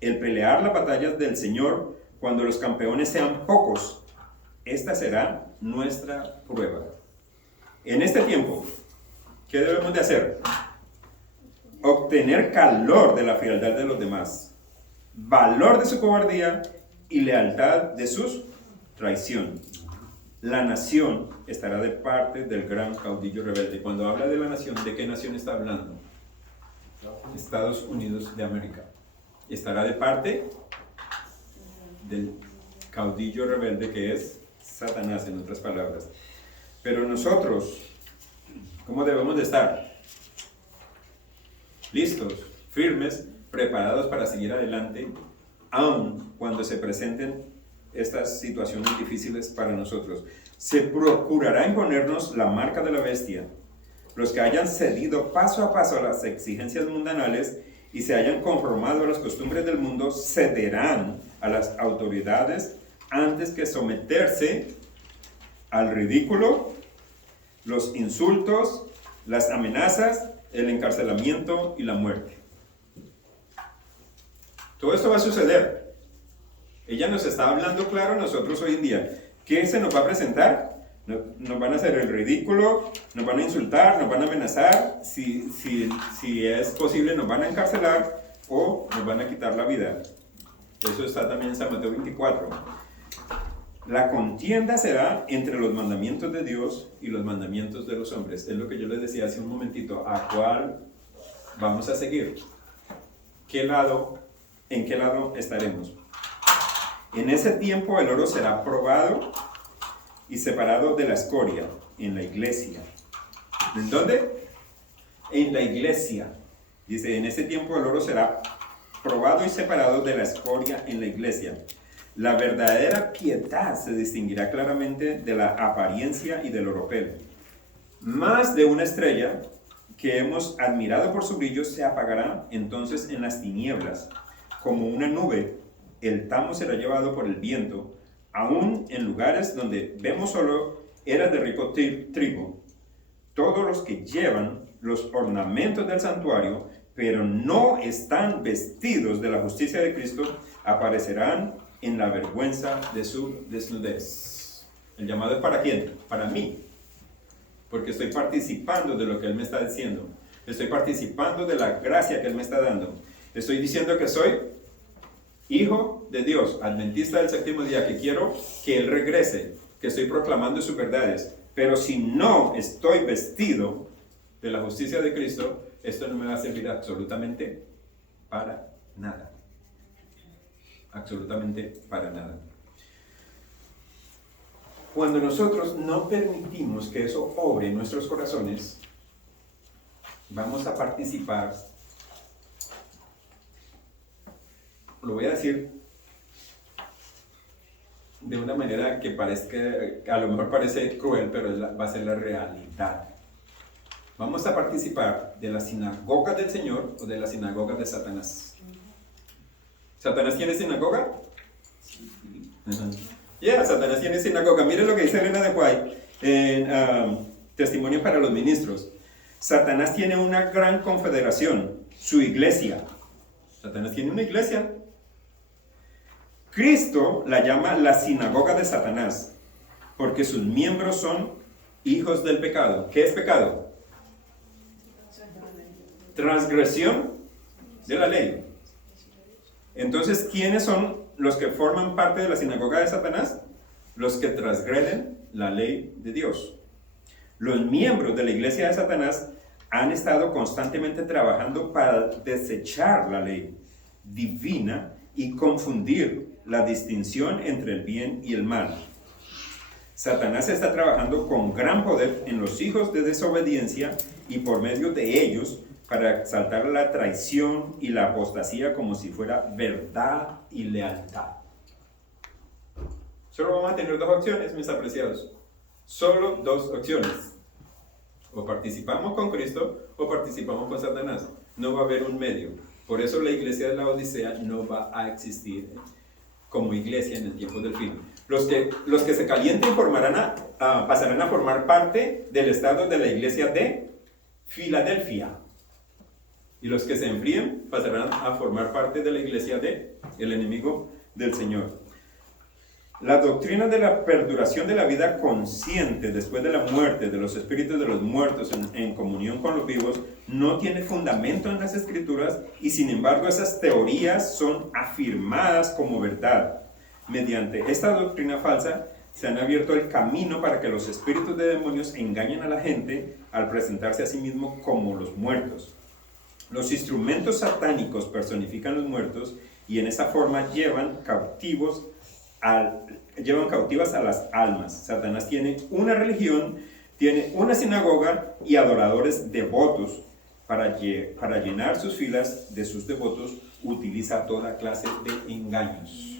El pelear las batallas del Señor cuando los campeones sean pocos. Esta será nuestra prueba. En este tiempo, ¿qué debemos de hacer? Obtener calor de la frialdad de los demás, valor de su cobardía y lealtad de su traición. La nación estará de parte del gran caudillo rebelde. Cuando habla de la nación, ¿de qué nación está hablando? Estados Unidos de América. Estará de parte del caudillo rebelde que es Satanás, en otras palabras. Pero nosotros, ¿cómo debemos de estar? Listos, firmes, preparados para seguir adelante, aun cuando se presenten estas situaciones difíciles para nosotros. Se procurará imponernos la marca de la bestia. Los que hayan cedido paso a paso a las exigencias mundanales y se hayan conformado a las costumbres del mundo, cederán a las autoridades antes que someterse al ridículo, los insultos, las amenazas, el encarcelamiento y la muerte. Todo esto va a suceder. Ella nos está hablando claro a nosotros hoy en día. ¿Qué se nos va a presentar? Nos van a hacer el ridículo, nos van a insultar, nos van a amenazar, si es posible nos van a encarcelar o nos van a quitar la vida. Eso está también en San Mateo 24. La contienda será entre los mandamientos de Dios y los mandamientos de los hombres. Es lo que yo les decía hace un momentito. ¿A cuál vamos a seguir? ¿En qué lado estaremos? En ese tiempo el oro será probado y separado de la escoria en la iglesia. ¿En dónde? En la iglesia. Dice, en ese tiempo el oro será probado y separado de la escoria en la iglesia. La verdadera piedad se distinguirá claramente de la apariencia y del oropel. Más de una estrella que hemos admirado por su brillo se apagará entonces en las tinieblas. Como una nube, el tamo será llevado por el viento, aún en lugares donde vemos solo eras de rico trigo. Todos los que llevan los ornamentos del santuario, pero no están vestidos de la justicia de Cristo, aparecerán en la vergüenza de su desnudez. ¿El llamado es para quién? Para mí. Porque estoy participando de lo que Él me está diciendo. Estoy participando de la gracia que Él me está dando. Estoy diciendo que soy hijo de Dios, adventista del séptimo día, que quiero que Él regrese, que estoy proclamando sus verdades. Pero si no estoy vestido de la justicia de Cristo, esto no me va a servir absolutamente para nada. Absolutamente para nada. Cuando nosotros no permitimos que eso obre en nuestros corazones, vamos a participar. Lo voy a decir de una manera que a lo mejor parece cruel, pero va a ser la realidad. Vamos a participar de la sinagoga del Señor o de la sinagoga de Satanás. ¿Satanás tiene sinagoga? Satanás tiene sinagoga. Miren lo que dice Elena de White en Testimonio para los Ministros. Satanás tiene una gran confederación, su iglesia. Satanás tiene una iglesia. Cristo la llama la sinagoga de Satanás, porque sus miembros son hijos del pecado. ¿Qué es pecado? Transgresión de la ley. Entonces, ¿quiénes son los que forman parte de la sinagoga de Satanás? Los que transgreden la ley de Dios. Los miembros de la iglesia de Satanás han estado constantemente trabajando para desechar la ley divina y confundir la distinción entre el bien y el mal. Satanás está trabajando con gran poder en los hijos de desobediencia y por medio de ellos para exaltar la traición y la apostasía como si fuera verdad y lealtad. Solo vamos a tener dos opciones, mis apreciados. Solo dos opciones. O participamos con Cristo o participamos con Satanás. No va a haber un medio. Por eso la iglesia de la Odisea no va a existir como iglesia en el tiempo del fin. Los que se calienten pasarán a formar parte del estado de la iglesia de Filadelfia. Y los que se enfríen pasarán a formar parte de la iglesia de el enemigo del Señor. La doctrina de la perduración de la vida consciente después de la muerte de los espíritus de los muertos en comunión con los vivos no tiene fundamento en las Escrituras y sin embargo esas teorías son afirmadas como verdad. Mediante esta doctrina falsa se han abierto el camino para que los espíritus de demonios engañen a la gente al presentarse a sí mismos como los muertos. Los instrumentos satánicos personifican los muertos y en esa forma llevan cautivas a las almas. Satanás tiene una religión, tiene una sinagoga y adoradores devotos. Para llenar sus filas de sus devotos, utiliza toda clase de engaños.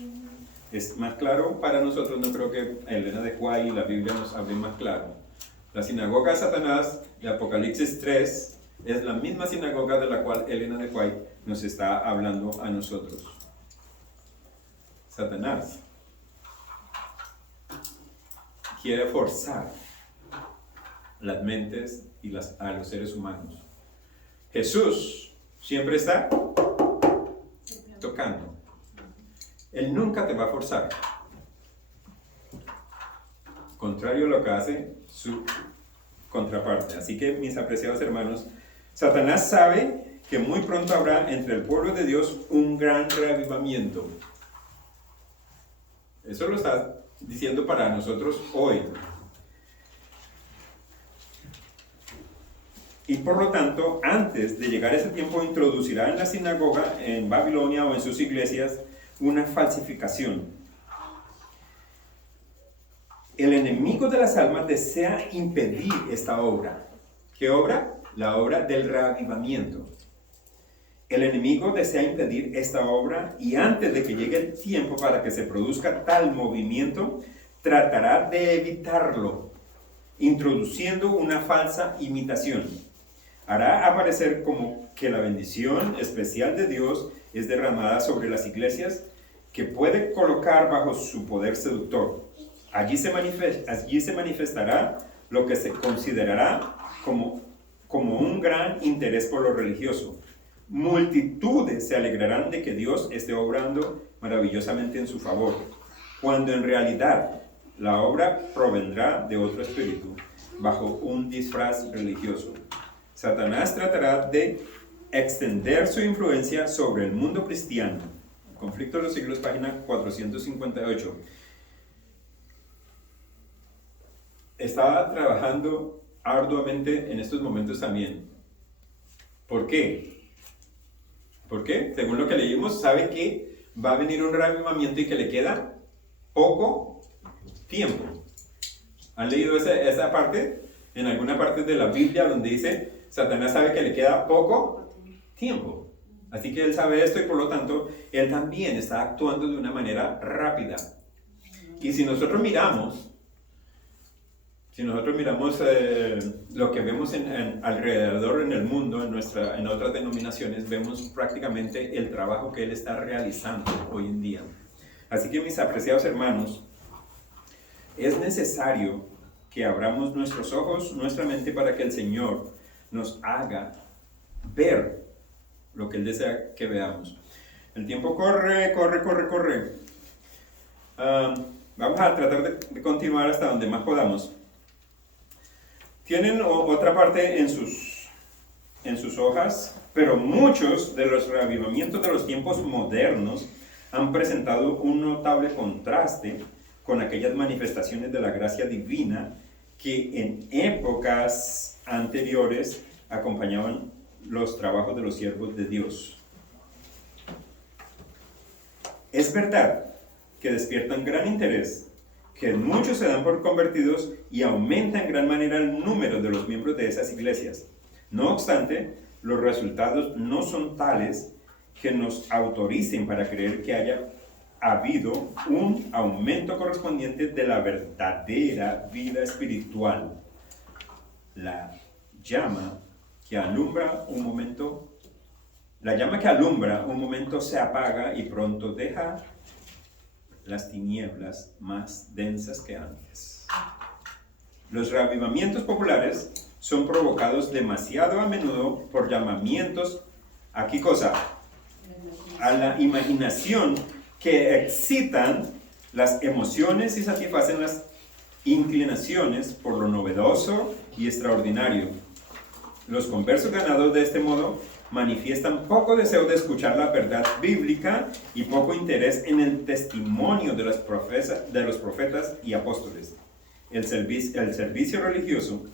Es más claro para nosotros, no creo que Elena de White y la Biblia nos hable más claro. La sinagoga de Satanás de Apocalipsis 3 es la misma sinagoga de la cual Elena de White nos está hablando a nosotros. Satanás quiere forzar las mentes y a los seres humanos. Jesús siempre está tocando. Él nunca te va a forzar. Contrario a lo que hace su contraparte. Así que, mis apreciados hermanos, Satanás sabe que muy pronto habrá entre el pueblo de Dios un gran reavivamiento. Eso lo está diciendo para nosotros hoy. Y por lo tanto, antes de llegar a ese tiempo, introducirá en la sinagoga, en Babilonia o en sus iglesias, una falsificación. El enemigo de las almas desea impedir esta obra. ¿Qué obra? La obra del reavivamiento. El enemigo desea impedir esta obra y antes de que llegue el tiempo para que se produzca tal movimiento, tratará de evitarlo, introduciendo una falsa imitación. Hará aparecer como que la bendición especial de Dios es derramada sobre las iglesias que puede colocar bajo su poder seductor. Allí se manifestará lo que se considerará como un gran interés por lo religioso. Multitudes se alegrarán de que Dios esté obrando maravillosamente en su favor, cuando en realidad la obra provendrá de otro espíritu, bajo un disfraz religioso. Satanás tratará de extender su influencia sobre el mundo cristiano. Conflicto de los siglos, página 458. Está trabajando arduamente en estos momentos también. ¿Por qué? Porque, según lo que leímos, sabe que va a venir un reavivamiento y que le queda poco tiempo. ¿Han leído esa parte? En alguna parte de la Biblia donde dice, Satanás sabe que le queda poco tiempo. Así que él sabe esto y por lo tanto, él también está actuando de una manera rápida. Y si nosotros miramos lo que vemos alrededor en el mundo, en otras denominaciones, vemos prácticamente el trabajo que él está realizando hoy en día. Así que, mis apreciados hermanos, es necesario que abramos nuestros ojos, nuestra mente, para que el Señor nos haga ver lo que Él desea que veamos. El tiempo corre. Vamos a tratar de continuar hasta donde más podamos. Tienen otra parte en sus hojas, pero muchos de los reavivamientos de los tiempos modernos han presentado un notable contraste con aquellas manifestaciones de la gracia divina que en épocas anteriores acompañaban los trabajos de los siervos de Dios. Es verdad que despiertan gran interés que muchos se dan por convertidos y aumenta en gran manera el número de los miembros de esas iglesias. No obstante, los resultados no son tales que nos autoricen para creer que haya habido un aumento correspondiente de la verdadera vida espiritual. La llama que alumbra un momento se apaga y pronto deja las tinieblas más densas que antes. Los reavivamientos populares son provocados demasiado a menudo por llamamientos, ¿a qué cosa? A la imaginación, que excitan las emociones y satisfacen las inclinaciones por lo novedoso y extraordinario. Los conversos ganados de este modo manifiestan poco deseo de escuchar la verdad bíblica y poco interés en el testimonio de los profetas y apóstoles. El servicio religioso,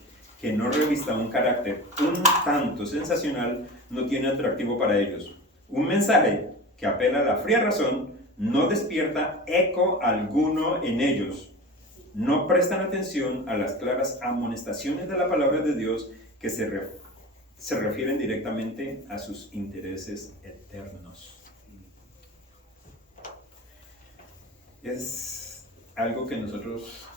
que no revista un carácter un tanto sensacional, no tiene atractivo para ellos. Un mensaje que apela a la fría razón no despierta eco alguno en ellos. No prestan atención a las claras amonestaciones de la palabra de Dios que se refieren directamente a sus intereses eternos. Es algo que nosotros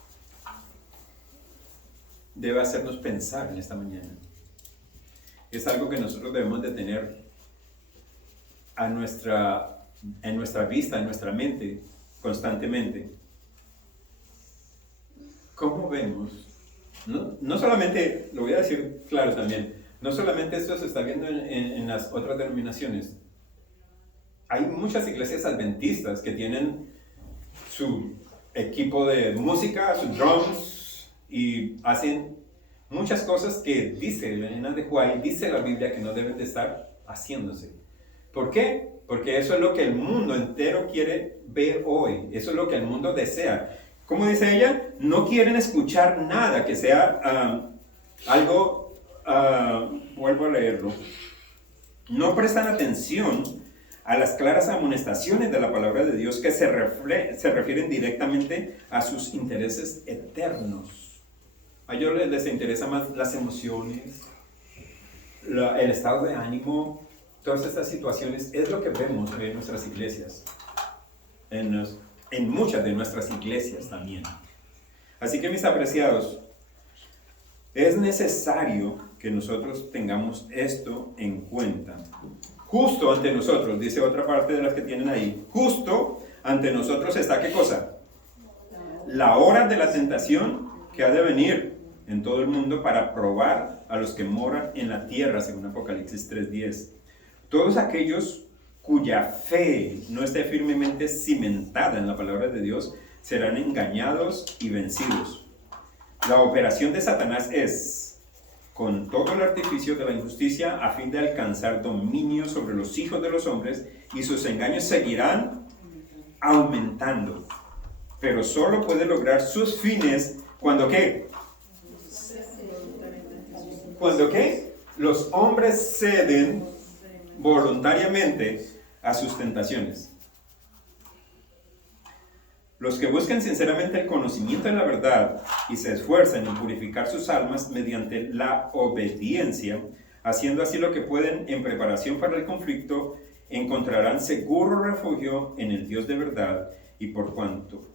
debe hacernos pensar en esta mañana. Es algo que nosotros debemos de tener en nuestra vista, en nuestra mente, constantemente. ¿Cómo vemos? No solamente, lo voy a decir claro también, no solamente esto se está viendo en las otras denominaciones. Hay muchas iglesias adventistas que tienen su equipo de música, sus drums, y hacen muchas cosas que dice Elena de White, dice la Biblia que no deben de estar haciéndose. ¿Por qué? Porque eso es lo que el mundo entero quiere ver hoy. Eso es lo que el mundo desea. ¿Cómo dice ella? No quieren escuchar nada que sea algo, vuelvo a leerlo. No prestan atención a las claras amonestaciones de la palabra de Dios que se refieren directamente a sus intereses eternos. A ellos les interesa más las emociones, el estado de ánimo. Todas estas situaciones es lo que vemos en nuestras iglesias, en muchas de nuestras iglesias también. Así que, mis apreciados, es necesario que nosotros tengamos esto en cuenta. Justo ante nosotros, dice otra parte de las que tienen ahí, justo ante nosotros está, ¿qué cosa? La hora de la tentación que ha de venir en todo el mundo para probar a los que moran en la tierra, según Apocalipsis 3:10. Todos aquellos cuya fe no esté firmemente cimentada en la palabra de Dios serán engañados y vencidos. La operación de Satanás es, con todo el artificio de la injusticia, a fin de alcanzar dominio sobre los hijos de los hombres, y sus engaños seguirán aumentando. Pero solo puede lograr sus fines cuando ¿qué? Cuando ¿qué? Los hombres ceden voluntariamente a sus tentaciones. Los que buscan sinceramente el conocimiento de la verdad y se esfuerzan en purificar sus almas mediante la obediencia, haciendo así lo que pueden en preparación para el conflicto, encontrarán seguro refugio en el Dios de verdad. Y por cuanto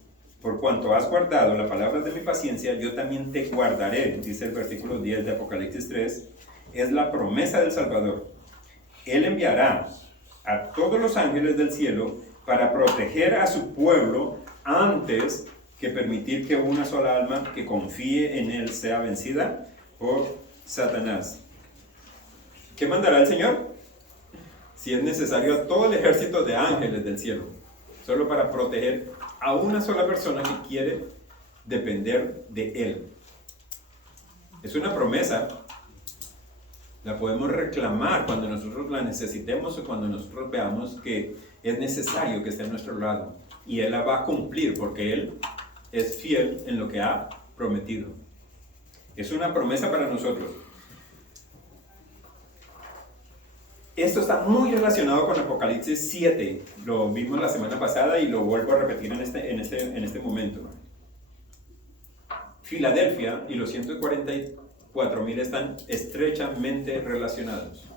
has guardado la palabra de mi paciencia, yo también te guardaré, dice el versículo 10 de Apocalipsis 3, es la promesa del Salvador. Él enviará a todos los ángeles del cielo para proteger a su pueblo antes que permitir que una sola alma que confíe en él sea vencida por Satanás. ¿Qué mandará el Señor? Si es necesario, a todo el ejército de ángeles del cielo, solo para proteger a una sola persona que quiere depender de él. Es una promesa. La podemos reclamar cuando nosotros la necesitemos o cuando nosotros veamos que es necesario que esté a nuestro lado. Y Él la va a cumplir porque Él es fiel en lo que ha prometido. Es una promesa para nosotros. Esto está muy relacionado con Apocalipsis 7. Lo vimos la semana pasada y lo vuelvo a repetir en este momento. Filadelfia y los 144,000 están estrechamente relacionados.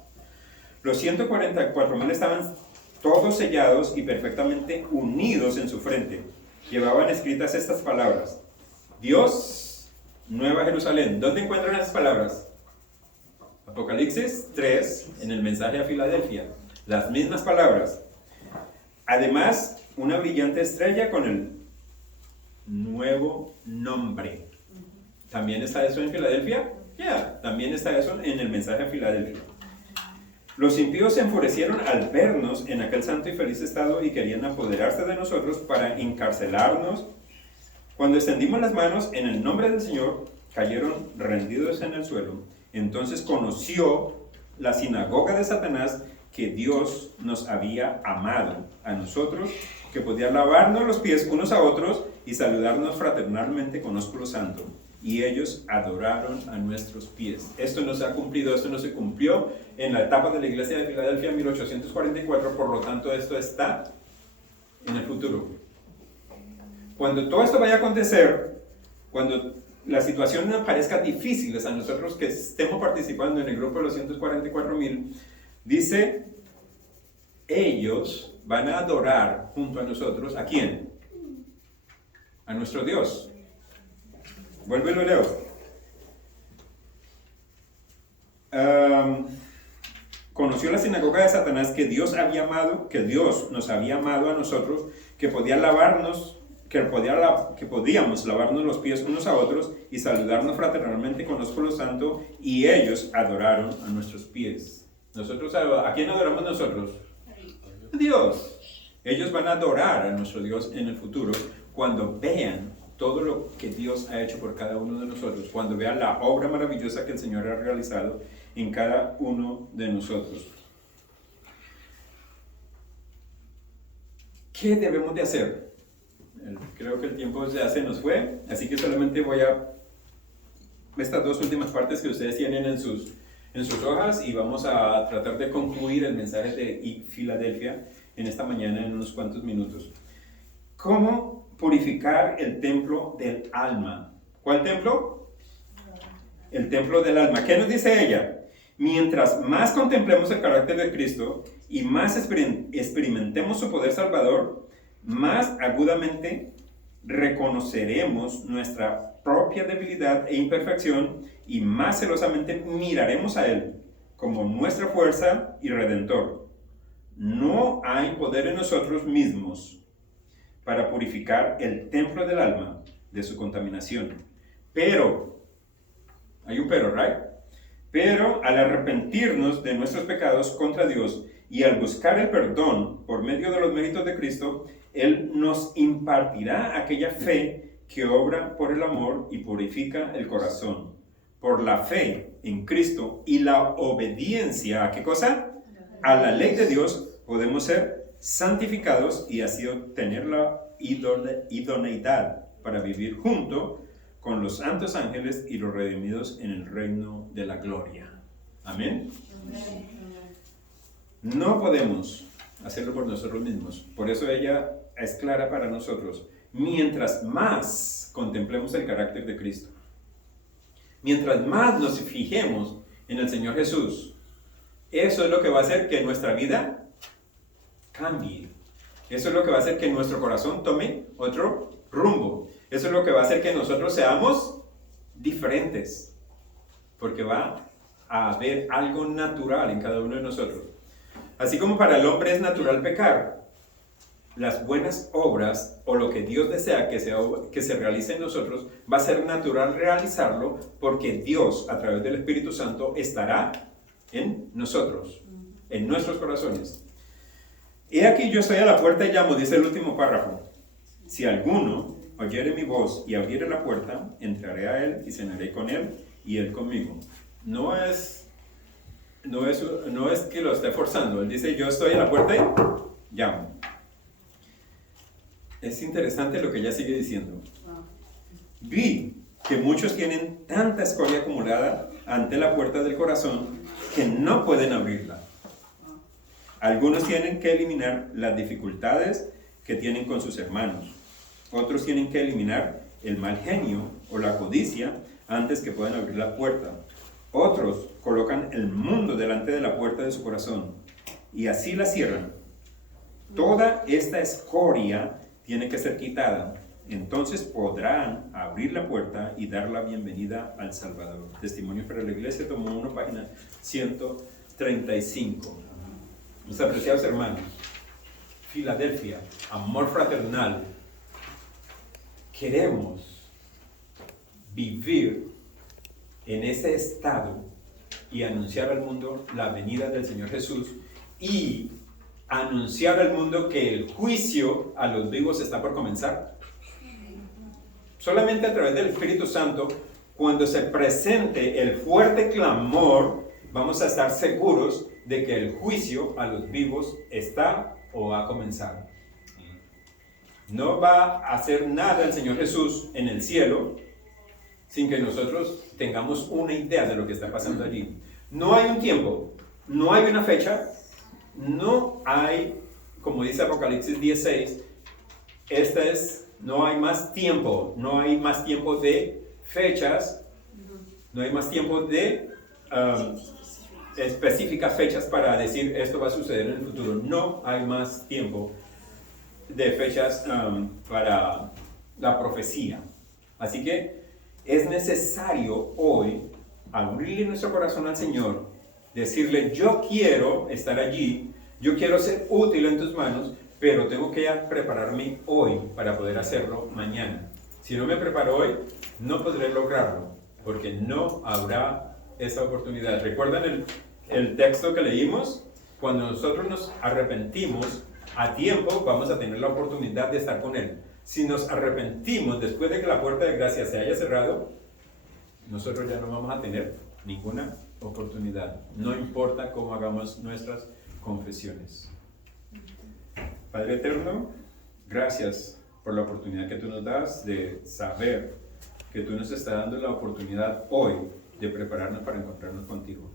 Los 144,000 estaban todos sellados y perfectamente unidos en su frente. Llevaban escritas estas palabras: Dios, Nueva Jerusalén. ¿Dónde encuentran esas palabras? Apocalipsis 3, en el mensaje a Filadelfia. Las mismas palabras. Además, una brillante estrella con el nuevo nombre. ¿También está eso en Filadelfia? También está eso en el mensaje a Filadelfia. Los impíos se enfurecieron al vernos en aquel santo y feliz estado y querían apoderarse de nosotros para encarcelarnos. Cuando extendimos las manos en el nombre del Señor, cayeron rendidos en el suelo. Entonces conoció la sinagoga de Satanás que Dios nos había amado a nosotros, que podía lavarnos los pies unos a otros y saludarnos fraternalmente con ósculo santo. Y ellos adoraron a nuestros pies. Esto no se ha cumplido, esto no se cumplió en la etapa de la iglesia de Filadelfia en 1844, por lo tanto esto está en el futuro. Cuando todo esto vaya a acontecer, cuando la situación nos parezca difícil a nosotros que estemos participando en el grupo de los 144,000, dice, ellos van a adorar junto a nosotros, ¿a quién? A nuestro Dios. Vuelve y lo leo. Conoció la sinagoga de Satanás que Dios nos había amado a nosotros, que podíamos lavarnos los pies unos a otros y saludarnos fraternalmente con ósculo santo, y ellos adoraron a nuestros pies. ¿A quién adoramos nosotros? A Dios. Ellos van a adorar a nuestro Dios en el futuro cuando vean todo lo que Dios ha hecho por cada uno de nosotros, cuando vean la obra maravillosa que el Señor ha realizado en cada uno de nosotros. ¿Qué debemos de hacer? Creo que el tiempo ya se nos fue, así que solamente voy a estas dos últimas partes que ustedes tienen en sus hojas, y vamos a tratar de concluir el mensaje de Filadelfia en esta mañana en unos cuantos minutos. ¿Cómo purificar el templo del alma? ¿Cuál templo? El templo del alma. ¿Qué nos dice ella? Mientras más contemplemos el carácter de Cristo y más experimentemos su poder salvador, más agudamente reconoceremos nuestra propia debilidad e imperfección y más celosamente miraremos a Él como nuestra fuerza y redentor. No hay poder en nosotros mismos para purificar el templo del alma de su contaminación. Pero, hay un pero, ¿right? Pero al arrepentirnos de nuestros pecados contra Dios y al buscar el perdón por medio de los méritos de Cristo, Él nos impartirá aquella fe que obra por el amor y purifica el corazón. Por la fe en Cristo y la obediencia, ¿a qué cosa? A la ley de Dios, podemos ser santificados y así obtener la idoneidad para vivir junto con los santos ángeles y los redimidos en el reino de la gloria. Amén. No podemos hacerlo por nosotros mismos. Por eso ella es clara para nosotros. Mientras más contemplemos el carácter de Cristo, mientras más nos fijemos en el Señor Jesús, eso es lo que va a hacer que nuestra vida cambie. Eso es lo que va a hacer que nuestro corazón tome otro rumbo. Eso es lo que va a hacer que nosotros seamos diferentes. Porque va a haber algo natural en cada uno de nosotros. Así como para el hombre es natural pecar, las buenas obras o lo que Dios desea que se realice en nosotros, va a ser natural realizarlo porque Dios, a través del Espíritu Santo, estará en nosotros, en nuestros corazones. He aquí yo estoy a la puerta y llamo, dice el último párrafo. Si alguno oyere mi voz y abriere la puerta, entraré a él y cenaré con él y él conmigo. No es que lo esté forzando. Él dice, yo estoy a la puerta y llamo. Es interesante lo que ella sigue diciendo. Vi que muchos tienen tanta escoria acumulada ante la puerta del corazón que no pueden abrirla. Algunos tienen que eliminar las dificultades que tienen con sus hermanos. Otros tienen que eliminar el mal genio o la codicia antes que puedan abrir la puerta. Otros colocan el mundo delante de la puerta de su corazón y así la cierran. Toda esta escoria tiene que ser quitada. Entonces podrán abrir la puerta y dar la bienvenida al Salvador. Testimonio para la Iglesia, tomó 1, página 135. Mis apreciados hermanos, Filadelfia, amor fraternal. Queremos vivir en ese estado y anunciar al mundo la venida del Señor Jesús y anunciar al mundo que el juicio a los vivos está por comenzar. Solamente a través del Espíritu Santo, cuando se presente el fuerte clamor, vamos a estar seguros de que el juicio a los vivos está o ha comenzado. No va a hacer nada el Señor Jesús en el cielo sin que nosotros tengamos una idea de lo que está pasando allí. No hay un tiempo, no hay una fecha, no hay, como dice Apocalipsis 16, no hay más tiempo de fechas, no hay más tiempo de específicas fechas para decir esto va a suceder en el futuro. No hay más tiempo de fechas para la profecía. Así que es necesario hoy abrirle nuestro corazón al Señor, decirle: yo quiero estar allí, yo quiero ser útil en tus manos, pero tengo que prepararme hoy para poder hacerlo mañana. Si no me preparo hoy, no podré lograrlo, porque no habrá esa oportunidad. ¿Recuerdan el texto que leímos? Cuando nosotros nos arrepentimos a tiempo, vamos a tener la oportunidad de estar con Él. Si nos arrepentimos después de que la puerta de gracia se haya cerrado, nosotros ya no vamos a tener ninguna oportunidad. No importa cómo hagamos nuestras confesiones. Padre eterno, gracias por la oportunidad que tú nos das de saber que tú nos estás dando la oportunidad hoy de prepararnos para encontrarnos contigo.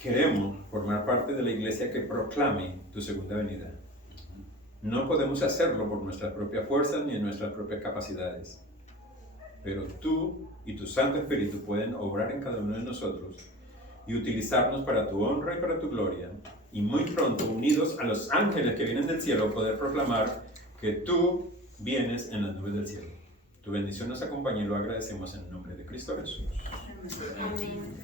Queremos formar parte de la iglesia que proclame tu segunda venida. No podemos hacerlo por nuestras propias fuerzas ni en nuestras propias capacidades. Pero tú y tu Santo Espíritu pueden obrar en cada uno de nosotros y utilizarnos para tu honra y para tu gloria. Y muy pronto, unidos a los ángeles que vienen del cielo, poder proclamar que tú vienes en las nubes del cielo. Tu bendición nos acompaña y lo agradecemos en el nombre de Cristo Jesús. Amén.